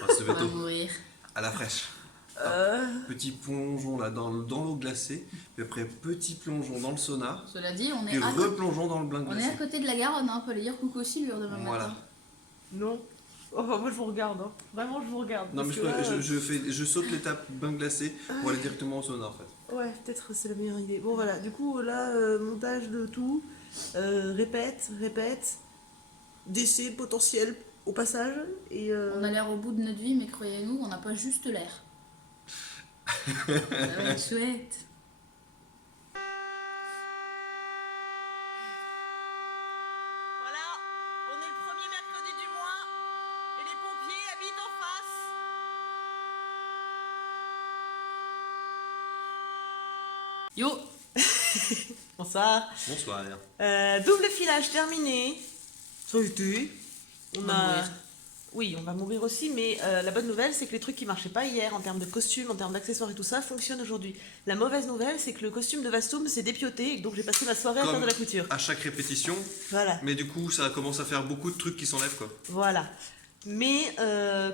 On va se On lever va tôt. mourir. À la fraîche. Petit plongeon là dans l'eau glacée, puis après petit plongeon dans le sauna, Cela dit, on est, puis à côté, replongeon dans le bain on est glacé. à côté de la Garonne, hein, on peut aller dire coucou aussi, lui, demain Voilà. matin. Non. Enfin, moi je vous regarde. Hein. Vraiment je vous regarde. Non mais parce que là, je saute l'étape bain glacé pour aller directement au sauna en fait. Ouais, peut-être c'est la meilleure idée. Bon voilà, du coup là, montage de tout. Répète. Décès potentiel au passage. Et On a l'air au bout de notre vie, mais croyez-nous, on n'a pas juste l'air. Ça va être chouette. Voilà, on est le premier mercredi du mois et les pompiers habitent en face. Yo. Bonsoir. Bonsoir. Double filage terminé. Ça a été. On va mourir. Oui, on va mourir aussi, mais la bonne nouvelle, c'est que les trucs qui marchaient pas hier, en termes de costumes, en termes d'accessoires et tout ça, fonctionnent aujourd'hui. La mauvaise nouvelle, c'est que le costume de Vastoum s'est dépioté, et donc j'ai passé ma soirée à Comme- faire de la couture. À chaque répétition, Voilà, mais du coup ça commence à faire beaucoup de trucs qui s'enlèvent quoi. voilà. Mais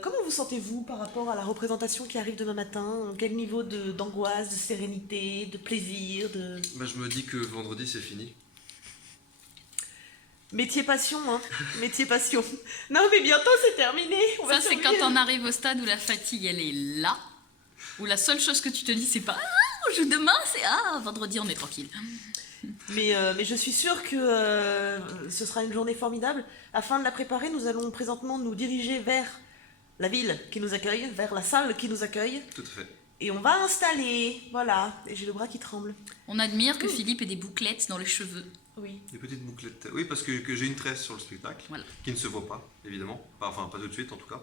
comment vous sentez-vous par rapport à la représentation qui arrive demain matin? Quel niveau d'angoisse, de sérénité, de plaisir, de... Bah je me dis que vendredi c'est fini. Métier passion, hein. Métier passion. Non, mais bientôt c'est terminé. On va Ça, c'est terminer. quand on arrive au stade où la fatigue, elle est là. Où la seule chose que tu te dis, c'est pas ah, on joue demain, c'est ah, vendredi, on est tranquille. Mais je suis sûre que ce sera une journée formidable. Afin de la préparer, nous allons présentement nous diriger vers la ville qui nous accueille, vers la salle qui nous accueille. Tout à fait. Et on va installer. Voilà. Et j'ai le bras qui tremble. On admire que Philippe ait des bouclettes dans les cheveux. Oui. Des petites bouclettes. Oui, parce que j'ai une tresse sur le spectacle, Voilà. qui ne se voit pas, évidemment. Enfin, pas tout de suite en tout cas.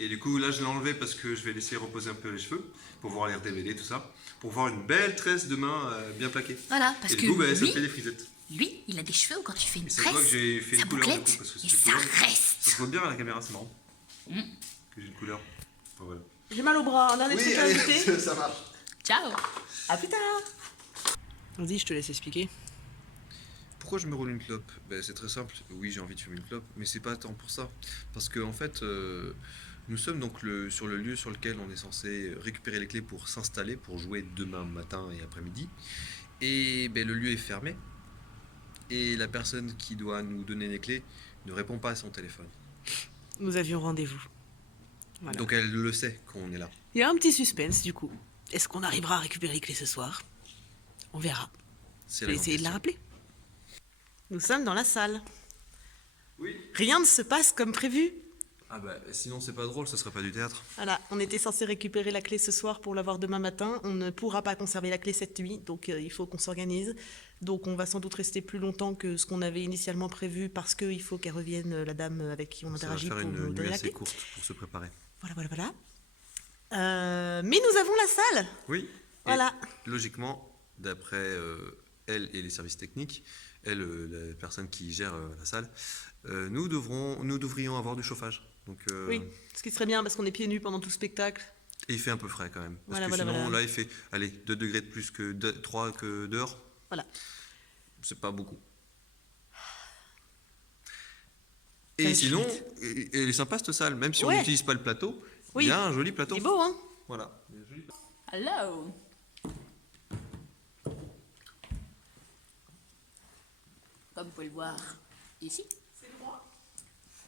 Et du coup, là, je l'ai enlevé parce que je vais laisser reposer un peu les cheveux, pour voir les DVD, tout ça, pour voir une belle tresse demain bien plaquée. Voilà, parce Et que du coup, bah, ça lui, fait des frisettes. lui, il a des cheveux où quand tu fais une Et ça se voit que tresse, j'ai fait sa une couleur du bouclette, coup, parce que et c'est ça couleur. Ça reste. se voit bien à la caméra, c'est marrant. Mm. Que j'ai une couleur. Enfin, voilà. J'ai mal au bras. Un dernier truc à ajouter. ça marche. Ciao. À plus tard. Vas-y, je te laisse expliquer. pourquoi je me roule une clope? C'est très simple. Oui, j'ai envie de fumer une clope, mais c'est pas tant pour ça. Parce que en fait, nous sommes donc sur le lieu sur lequel on est censé récupérer les clés pour s'installer, pour jouer demain matin et après-midi. Et le lieu est fermé. Et la personne qui doit nous donner les clés ne répond pas à son téléphone. Nous avions rendez-vous. Voilà. Donc elle le sait qu'on est là. Il y a un petit suspense du coup. Est-ce qu'on arrivera à récupérer les clés ce soir? On verra. C'est Je vais grande essayer de la question. rappeler. Nous sommes dans la salle. Oui. Rien ne se passe comme prévu. Ah sinon c'est pas drôle, ça serait pas du théâtre. Voilà, on était censé récupérer la clé ce soir pour l'avoir demain matin. On ne pourra pas conserver la clé cette nuit, donc il faut qu'on s'organise. Donc on va sans doute rester plus longtemps que ce qu'on avait initialement prévu parce qu'il faut qu'elle revienne, la dame avec qui on Ça va interagit, faire pour une nous nuit donner la assez clé. courte pour se préparer. Voilà. Mais nous avons la salle. Oui. Voilà. Et logiquement, d'après elle et les services techniques, elle, la personne qui gère la salle, nous devrions avoir du chauffage. Donc, Oui, ce qui serait bien parce qu'on est pieds nus pendant tout le spectacle. Et il fait un peu frais quand même. Parce Voilà, que sinon, voilà. là, il fait 2 degrés de plus que 3 que dehors. Voilà. C'est pas beaucoup. Ça va Et être sinon, chouette. elle est sympa cette salle, même si on Ouais. n'utilise pas le plateau. Oui. Il y a un joli plateau. Il est beau, hein? Voilà. Il y a un joli plateau. Hello. Comme vous pouvez le voir ici,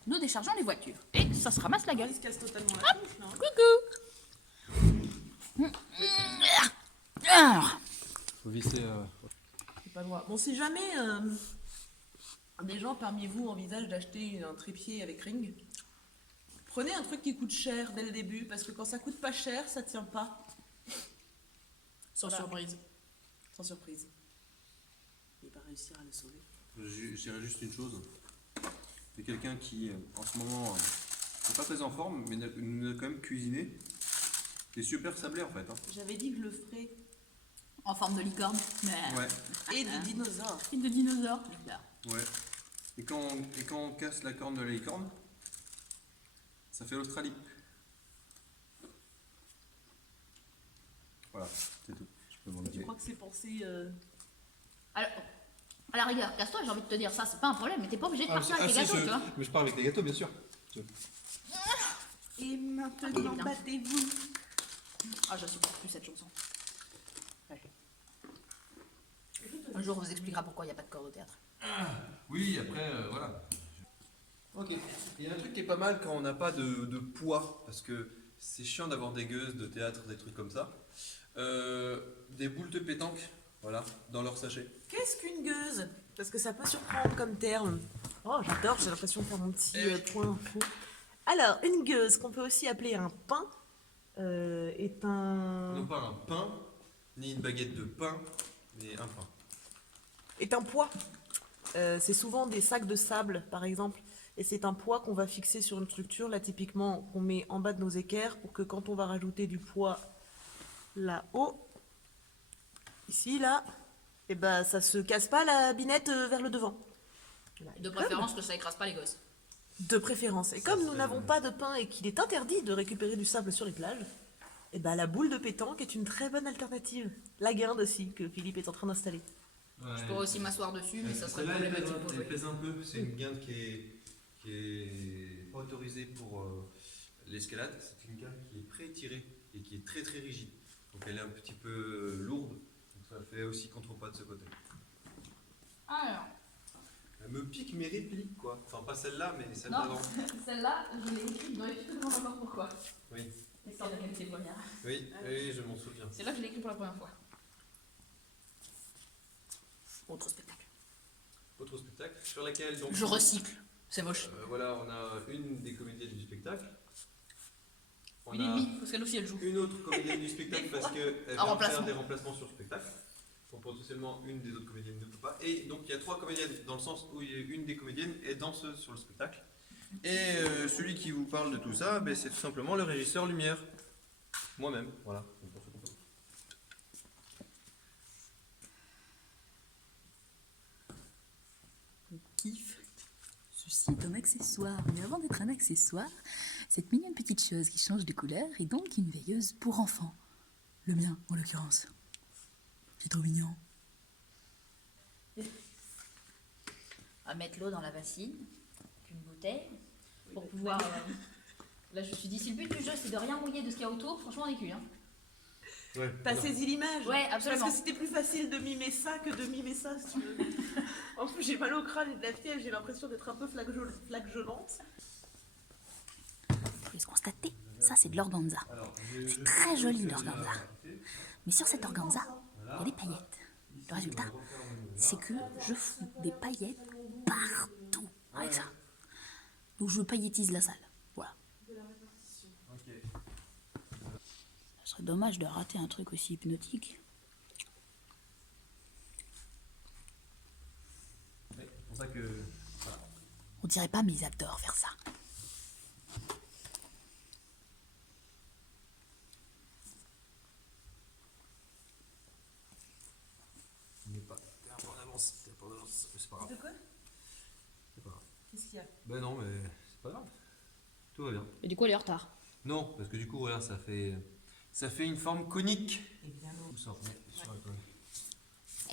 nous déchargeons les voitures et ça se ramasse la gueule. Il se casse totalement la tronche, là. Coucou. Ah. Faut visser. C'est pas droit. Bon, si jamais des gens parmi vous envisagent d'acheter un trépied avec ring, prenez un truc qui coûte cher dès le début, parce que quand ça coûte pas cher, ça tient pas. Sans surprise. Sans surprise. Il va pas réussir à le sauver. Je dirais juste une chose. C'est quelqu'un qui, en ce moment, n'est pas très en forme, mais nous a quand même cuisiné. C'est super sablé en fait. Hein. J'avais dit que je le ferais. En forme de licorne. Ouais, Et de dinosaures. Et de dinosaures. ouais. Et quand on casse la corne de la licorne, ça fait l'Australie. Voilà, c'est tout. Je peux m'en Je laisser. crois que c'est pensé. Alors, à la rigueur, casse-toi, j'ai envie de te dire ça, c'est pas un problème, mais t'es pas obligé de partir avec si, les gâteaux, tu vois. Mais je parle avec les gâteaux, bien sûr. Et maintenant, Ok, bien. battez-vous. Ah, je supporte plus cette chanson. Ouais. Un jour, on vous expliquera pourquoi il n'y a pas de corde au théâtre. Oui, après, voilà. Ok. Il y a un truc qui est pas mal quand on n'a pas de poids, parce que c'est chiant d'avoir des gueuses de théâtre, des trucs comme ça. Des boules de pétanque, voilà, dans leur sachet. Qu'est-ce qu'une gueuse? Parce que ça peut surprendre comme terme. Oh, j'adore, j'ai l'impression de faire mon petit point info. Alors, une gueuse, qu'on peut aussi appeler un pain, est un... Non pas un pain, ni une baguette de pain, mais un pain. est un poids. C'est souvent des sacs de sable, par exemple. Et c'est un poids qu'on va fixer sur une structure, là typiquement, qu'on met en bas de nos équerres, pour que quand on va rajouter du poids là-haut, ici, là, et ben ça se casse pas la binette vers le devant. Voilà. De préférence que ça écrase pas les gosses. De préférence. Et comme nous n'avons pas de pain et qu'il est interdit de récupérer du sable sur les plages, et ben la boule de pétanque est une très bonne alternative. La guinde aussi, que Philippe est en train d'installer. Je pourrais aussi m'asseoir dessus, mais ça serait Celle-là, problématique pour elle jouer. pèse un peu. C'est une guinde qui est pas autorisée pour l'escalade. C'est une guinde qui est pré-tirée et qui est très très rigide. Donc elle est un petit peu lourde. Donc ça fait aussi contrepoids de ce côté. Alors, Elle me pique mes répliques, quoi. Enfin, pas celle-là, mais celle non, d'avant. celle-là, je l'ai écrite dans les tu te demandes encore pourquoi. Oui. Histoire de qualité première. Oui, oui, je m'en souviens. C'est là que je l'ai écrit pour la première fois. Autre spectacle. Autre spectacle sur laquelle donc. Je recycle, c'est moche. Voilà, on a une des comédiennes du spectacle. On Une et a demie, parce qu'elle aussi elle joue. une autre comédienne du spectacle parce qu'elle Un vient remplacement. faire des remplacements sur le spectacle. Donc potentiellement une des autres comédiennes ne peut pas. Et donc il y a 3 comédiennes dans le sens où une des comédiennes est danseuse sur le spectacle. Et celui qui vous parle de tout ça, ben, c'est tout simplement le régisseur lumière. Moi-même, voilà. Kiffe. Ceci est un accessoire, mais avant d'être un accessoire, cette mignonne petite chose qui change de couleur est donc une veilleuse pour enfants. Le mien, en l'occurrence. C'est trop mignon. à mettre l'eau dans la bassine, avec une bouteille, pour pouvoir... Là, je me suis dit, si le but du jeu, c'est de rien mouiller de ce qu'il y a autour, franchement, on est cul, hein. Ouais. T'as saisi l'image? Ouais, absolument. Parce que c'était plus facile de mimer ça que de mimer ça, si tu veux. En plus, j'ai mal au crâne et de la fièvre, j'ai l'impression d'être un peu flageolante. Vous pouvez constater, ça c'est de l'organza. C'est très joli l'organza. Mais sur cet organza, il y a des paillettes. Le résultat, c'est que je fous des paillettes partout avec ça. Donc je paillettise la salle. Voilà. Ce serait dommage de rater un truc aussi hypnotique. C'est pour ça que... On dirait pas, mais ils adorent faire ça. T'es un peu en avance, c'est pas grave. De quoi? C'est pas grave. Qu'est-ce qu'il y a? Ben non, mais c'est pas grave. Tout va bien. Et du coup, elle est en retard. Non, parce que du coup, regarde, ça fait une forme conique. Et bien l'eau. Tout ça, ouais, sur la colle.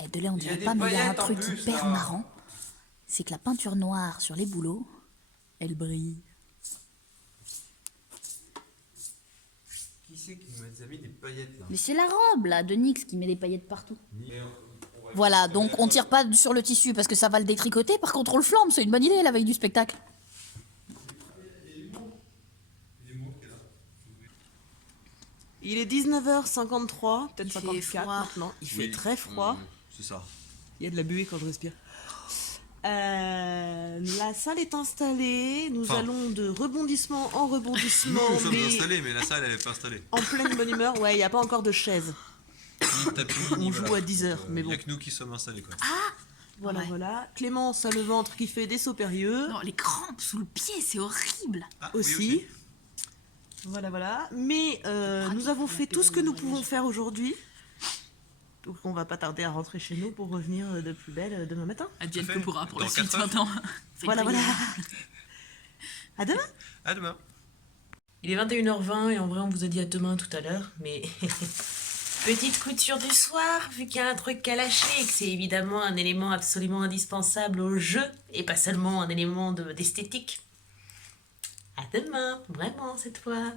Et de là, on Il y a dirait des pas, mais il y a un paillettes en truc plus, hyper là. marrant. C'est que la peinture noire sur les boulots, elle brille. Qui c'est qui nous a mis des paillettes là? Mais c'est la robe, là, de Nyx qui met des paillettes partout. Et Voilà, donc on tire pas sur le tissu parce que ça va le détricoter. Par contre, on le flambe, c'est une bonne idée la veille du spectacle. Il est 19h53, peut-être Il fait 54 froid. maintenant. Il fait très froid. C'est ça. Il y a de la buée quand je respire. La salle est installée. Nous Enfin. allons de rebondissement en rebondissement. Nous sommes mais installés, mais la salle elle est pas installée. en pleine bonne humeur. Ouais, il n'y a pas encore de chaise. Ni de tapis, On ni joue voilà. à 10h, mais Il bon. y a que nous qui sommes installés quoi. Voilà, Ouais. voilà. Clémence a le ventre qui fait des sauts périlleux. Non, les crampes sous le pied, c'est horrible. Ah, oui, Aussi. Voilà, voilà. Mais nous avons fait tout ce que nous pouvons faire aujourd'hui. Donc on va pas tarder à rentrer chez nous pour revenir de plus belle demain matin. Advienne Tout que fait. pourra pour Dans la suite 4 heures. maintenant. Voilà, voilà. À demain. À demain. Il est 21h20 et en vrai on vous a dit à demain tout à l'heure, mais petite couture du soir, vu qu'il y a un truc à lâcher et que c'est évidemment un élément absolument indispensable au jeu et pas seulement un élément d'esthétique. À demain, vraiment cette fois.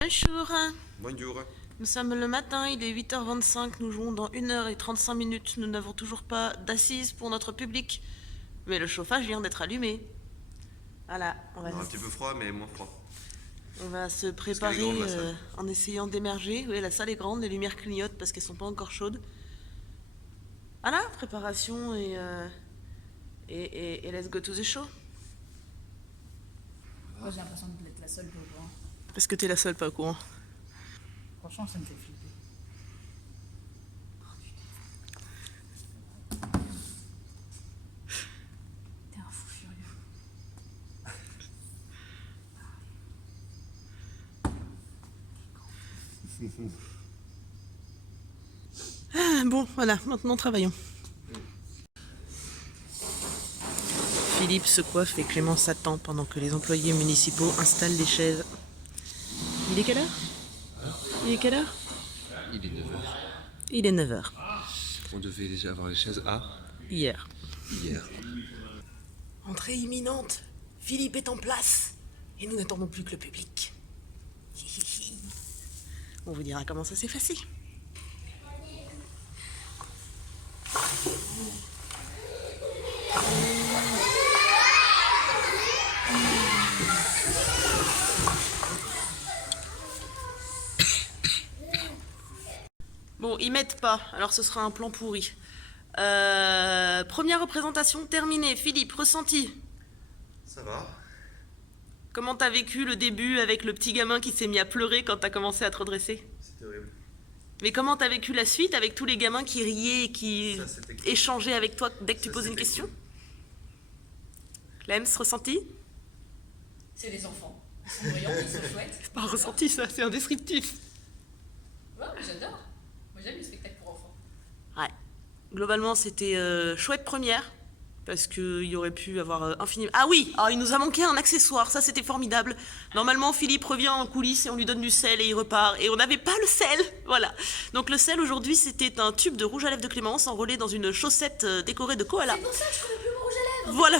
Bonjour, Bonjour. nous sommes le matin, il est 8h25, nous jouons dans 1h35 minutes, nous n'avons toujours pas d'assises pour notre public, mais le chauffage vient d'être allumé. Voilà, on va Un petit peu froid, mais moins froid. On va se qu'elle est préparer grande, la salle. en essayant d'émerger. Oui, la salle est grande, les lumières clignotent parce qu'elles sont pas encore chaudes. Voilà, préparation et let's go to the show. Moi, j'ai l'impression d'être la seule qui est au courant. Parce que t'es la seule pas au courant. Franchement, ça me fait flipper. T'es un fou furieux. Ah, bon, voilà, maintenant travaillons. Philippe se coiffe et Clémence attend pendant que les employés municipaux installent les chaises. Il est quelle heure? Il est quelle heure? Il est 9h. Il est 9h. On devait déjà avoir les chaises à Hier. hier. Entrée imminente. Philippe est en place. Et nous n'attendons plus que le public. On vous dira comment ça s'est passé. Bon, ils mettent pas, alors ce sera un plan pourri. Première représentation terminée. Philippe, ressenti. Ça va. Comment t'as vécu le début avec le petit gamin qui s'est mis à pleurer quand t'as commencé à te redresser? C'était horrible. Mais comment t'as vécu la suite avec tous les gamins qui riaient et qui Ça, c'était cool. échangeaient avec toi dès que tu Ça, posais une c'était question? Lems, ressenti? C'est des enfants. Ils sont brillants, ils sont chouettes. C'est pas un ressenti ça, c'est un descriptif. Ouais, mais j'adore. Moi, j'aime les spectacles pour enfants. Ouais. Globalement, c'était chouette première. Parce qu'il y aurait pu avoir infiniment... Ah oui, il nous a manqué un accessoire, ça c'était formidable. Normalement, Philippe revient en coulisses et on lui donne du sel et il repart. Et on n'avait pas le sel, voilà. Donc le sel aujourd'hui, c'était un tube de rouge à lèvres de Clémence enrôlé dans une chaussette décorée de koala. C'est pour ça que je connais plus mon rouge à lèvres. Voilà.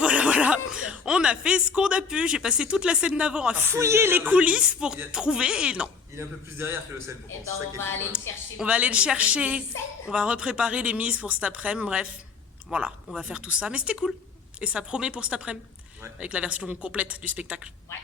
On a fait ce qu'on a pu. J'ai passé toute la scène d'avant à fouiller les coulisses pour trouver et non. Il est un peu plus derrière que le sel. Et ben on va aller le chercher. On va aller le chercher. On va repréparer les mises pour cet après-midi. Bref, voilà, on va faire tout ça. Mais c'était cool. Et ça promet pour cet après-midi. Ouais. Avec la version complète du spectacle. Ouais.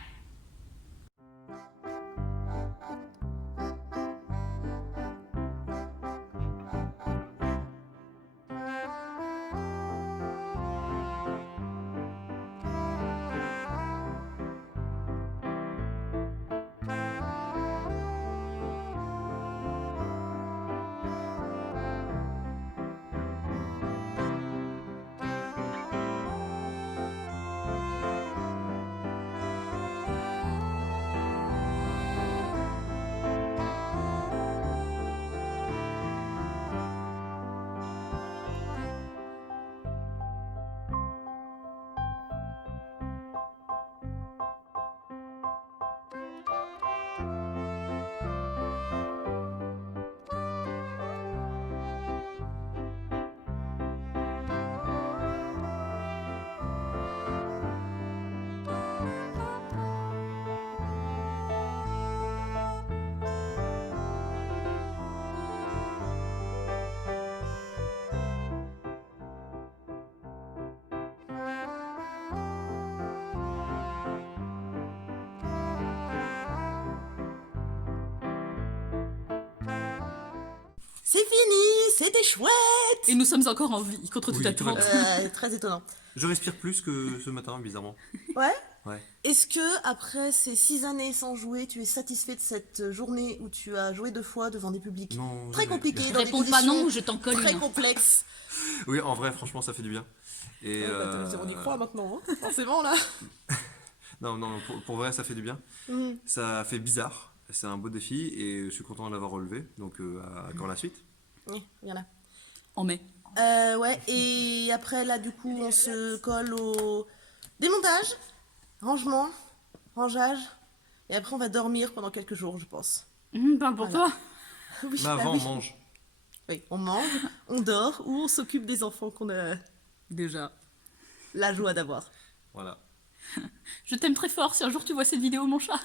C'est fini, c'était chouette. Et nous sommes encore en vie, contre toute attente. Très étonnant. Je respire plus que ce matin, bizarrement. Ouais. Ouais. Est-ce que, après ces 6 années sans jouer, tu es satisfait de cette journée où tu as joué 2 fois devant des publics Non. très jamais. compliqués, dans des Réponds pas conditions non ou je t'en colle très une. complexes? Oui, en vrai, franchement, ça fait du bien. Et On y croit maintenant, hein, forcément là. Non, pour vrai, ça fait du bien. Mhm. Ça fait bizarre. C'est un beau défi et je suis content de l'avoir relevé. Donc, à quand la suite? Oui, il y en a. En mai. Ouais, et après là, du coup, on se colle au démontage, rangement, rangeage, et après on va dormir pendant quelques jours, je pense. Ben pour Voilà. toi. Oui, Mais bah avant, oui. on mange. Oui, on mange, on dort, ou on s'occupe des enfants qu'on a Déjà. la joie d'avoir. Voilà. Je t'aime très fort si un jour tu vois cette vidéo, mon chat.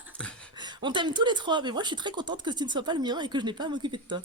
On t'aime tous les 3, mais moi je suis très contente que tu ne sois pas le mien et que je n'ai pas à m'occuper de toi.